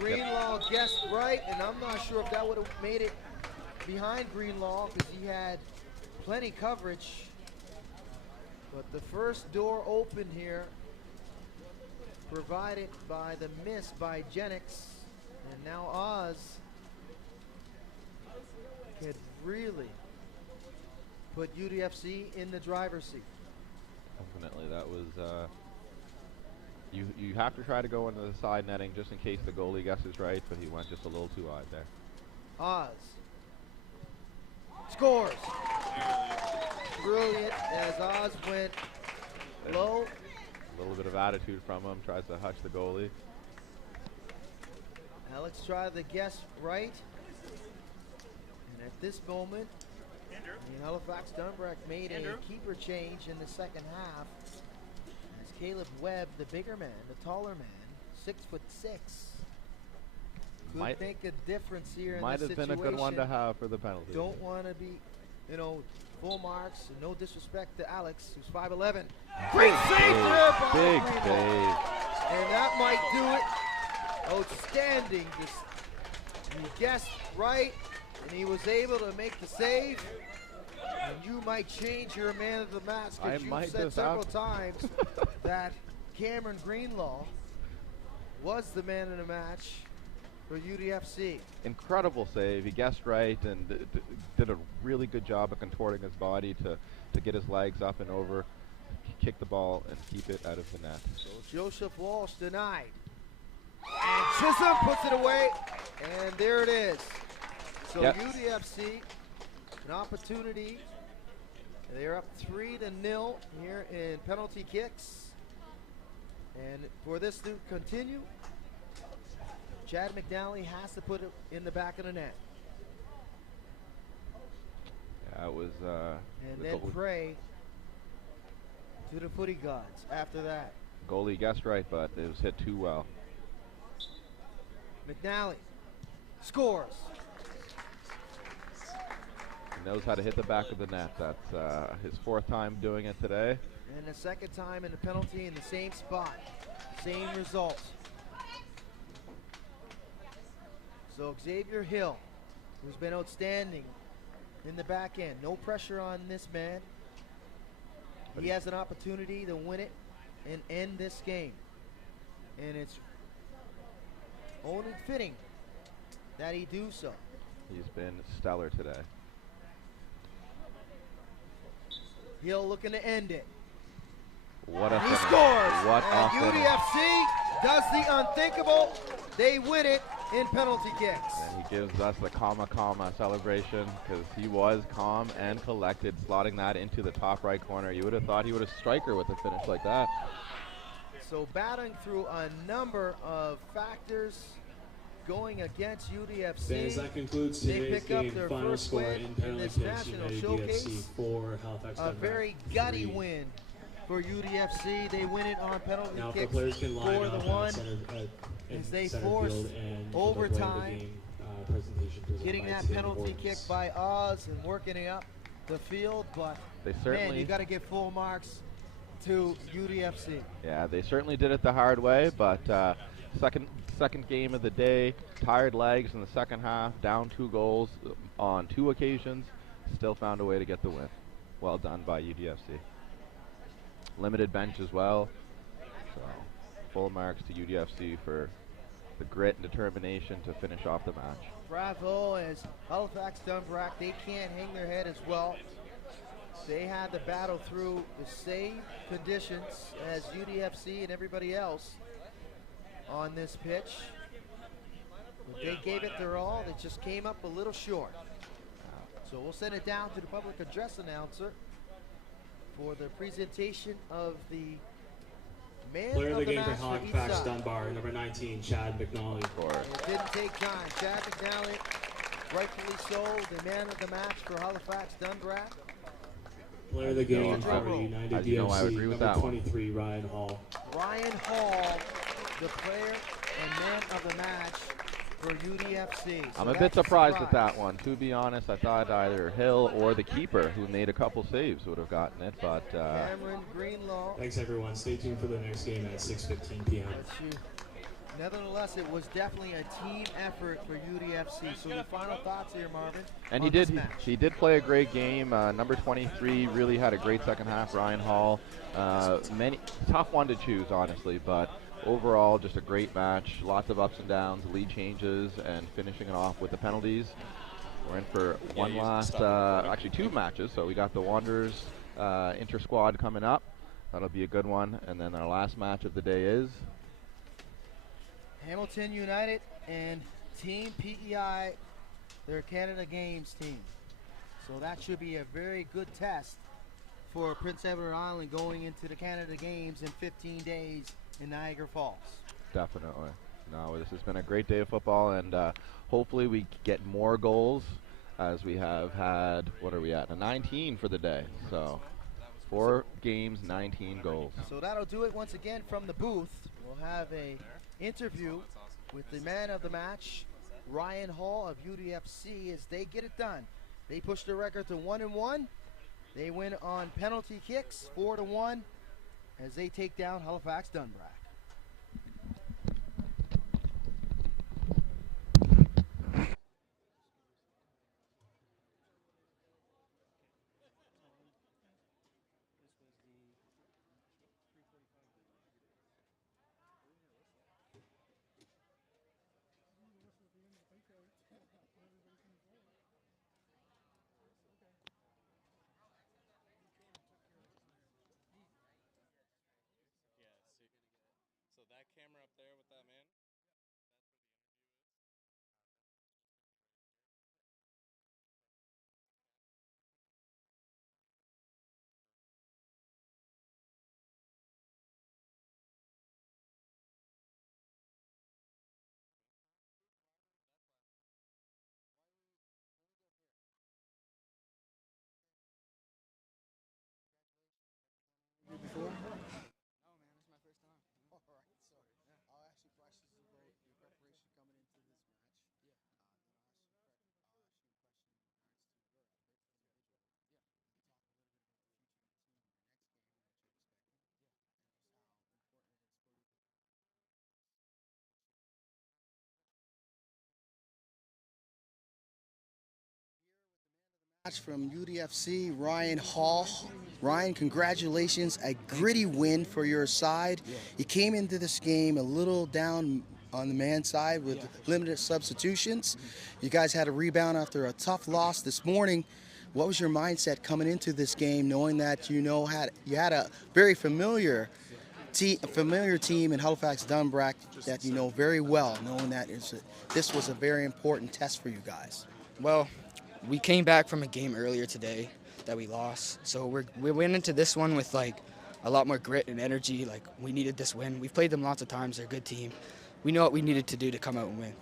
Greenlaw guessed right, and I'm not sure if that would have made it behind Greenlaw because he had plenty coverage. But the first door open here, provided by the miss by Jennings, and now Oz could really put UDFC in the driver's seat. Definitely, that was you have to try to go into the side netting just in case the goalie guesses right, but he went just a little too wide there. Oz scores. Brilliant as Oz went low. A little bit of attitude from him, tries to hush the goalie. Alex tried to guess right. And at this moment, Halifax Dunbrack made a keeper change in the second half. As Caleb Webb, the bigger man, the taller man, 6'6", could make a difference here in this situation. Might have been a good one to have for the penalty. Don't want to be, full marks, and no disrespect to Alex, who's 5'11". Great save there by Big Greenlaw. save. And that might do it. Outstanding. He guessed right, and he was able to make the save. And you might change your man of the match because you've said several times that Cameron Greenlaw was the man of the match for UDFC. Incredible save. He guessed right and did a really good job of contorting his body to get his legs up and over, kick the ball, and keep it out of the net. So Joseph Walsh denied. And Chisholm puts it away, and there it is. So UDFC, an opportunity. They're up 3-0 here in penalty kicks. And for this to continue, Chad McNally has to put it in the back of the net. Yeah, it was. And then pray to the footy gods after that. Goalie guessed right, but it was hit too well. McNally scores. knows how to hit the back of the net. That's his 4th time doing it today. And the 2nd time in the penalty in the same spot. Same result. So Xavier Hill, who's been outstanding in the back end. No pressure on this man. He has an opportunity to win it and end this game. And it's only fitting that he do so. He's been stellar today. Hill looking to end it. What a he finish. scores. What and a finish. UDFC does the unthinkable. They win it in penalty kicks. And he gives us the comma celebration because he was calm and collected, slotting that into the top right corner. You would have thought he would have striker with a finish like that. So battling through a number of factors going against UDFC. That concludes today's game. Final score in penalty kicks. United DFC 4, Halifax Dunbrack. A very gutty win for UDFC. They win it on penalty now kicks. Now players can line up at center, as they force overtime, getting that penalty kick by Oz and working it up the field. But man, you got to give full marks to UDFC. Yeah, they certainly did it the hard way, but second game of the day, tired legs in the second half, down 2 goals on 2 occasions, still found a way to get the win. Well done by UDFC. Limited bench as well, so full marks to UDFC for the grit and determination to finish off the match. Bravo, as Halifax Dunbrack, they can't hang their head as well. They had to battle through the same conditions as UDFC and everybody else on this pitch. But they gave it their all. They just came up a little short. So we'll send it down to the public address announcer for the presentation of the man player of the game for match Halifax Dunbar, number 19, Chad McNally. It didn't take time. Chad McNally, rightfully so, the man of the match for Halifax Dunbrack. Player of the game for United DFC, number 23, Ryan Hall. Ryan Hall, the player and man of the match for UDFC. So I'm a bit surprised with that one. To be honest, I thought either Hill or the keeper, who made a couple saves, would have gotten it. But Cameron Greenlaw. Thanks, everyone. Stay tuned for the next game at 6:15 p.m. Nevertheless, it was definitely a team effort for UDFC. So the final thoughts here, Marvin. And he did play a great game. Number 23 really had a great second half. Ryan Hall, tough one to choose, honestly, but overall just a great match. Lots of ups and downs, lead changes, and finishing it off with the penalties. We're in for one last, actually 2 matches. So we got the Wanderers inter-squad coming up. That'll be a good one. And then our last match of the day is Hamilton United and Team PEI, their Canada Games team. So that should be a very good test for Prince Edward Island going into the Canada Games in 15 days in Niagara Falls. Definitely. No, this has been a great day of football, and hopefully we get more goals, as we have had, what are we at, a 19 for the day. So 4 games, 19 goals. So that'll do it once again from the booth. We'll have a interview with the man of the match, Ryan Hall of UDFC, as they get it done. They push the record to 1-1. They win on penalty kicks 4-1 as they take down Halifax Dunbrack. So that camera up there with that man, Before? No, man, this is my first time. All right, so I'll ask you questions. From UDFC, Ryan Hall. Ryan, congratulations, a gritty win for your side. You came into this game a little down on the man side with limited substitutions. You guys had a rebound after a tough loss this morning. What was your mindset coming into this game, knowing that you had a very familiar team in Halifax Dunbrack that you know very well, knowing that this was a very important test for you guys? Well, we came back from a game earlier today that we lost, so we went into this one with like a lot more grit and energy. Like, we needed this win. We've played them lots of times. They're a good team. We know what we needed to do to come out and win.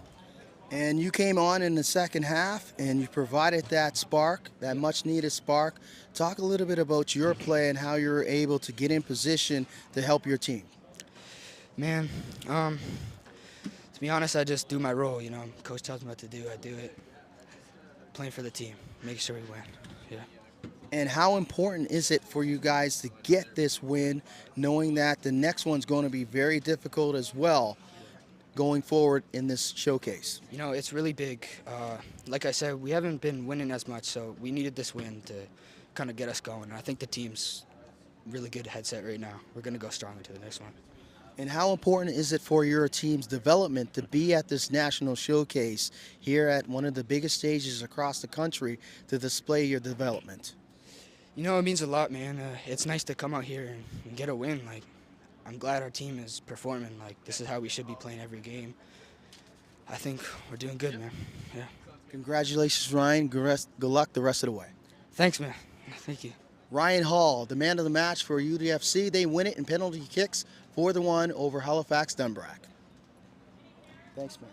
And you came on in the second half and you provided that spark, that much needed spark. Talk a little bit about your play and how you were able to get in position to help your team. Man, to be honest, I just do my role. You know, coach tells me what to do, I do it. Playing for the team, make sure we win. Yeah. And how important is it for you guys to get this win, knowing that the next one's going to be very difficult as well going forward in this showcase? You know, it's really big. Like I said, we haven't been winning as much, so we needed this win to kind of get us going. And I think the team's really good headset right now. We're going to go strong into the next one. And how important is it for your team's development to be at this national showcase here at one of the biggest stages across the country to display your development? You know, it means a lot, man. It's nice to come out here and get a win. Like, I'm glad our team is performing. Like, this is how we should be playing every game. I think we're doing good, man. Yeah. Congratulations, Ryan. Good luck the rest of the way. Thanks, man. Thank you. Ryan Hall, the man of the match for UDFC. They win it in penalty kicks 4-1 over Halifax Dunbrack. Thanks, man.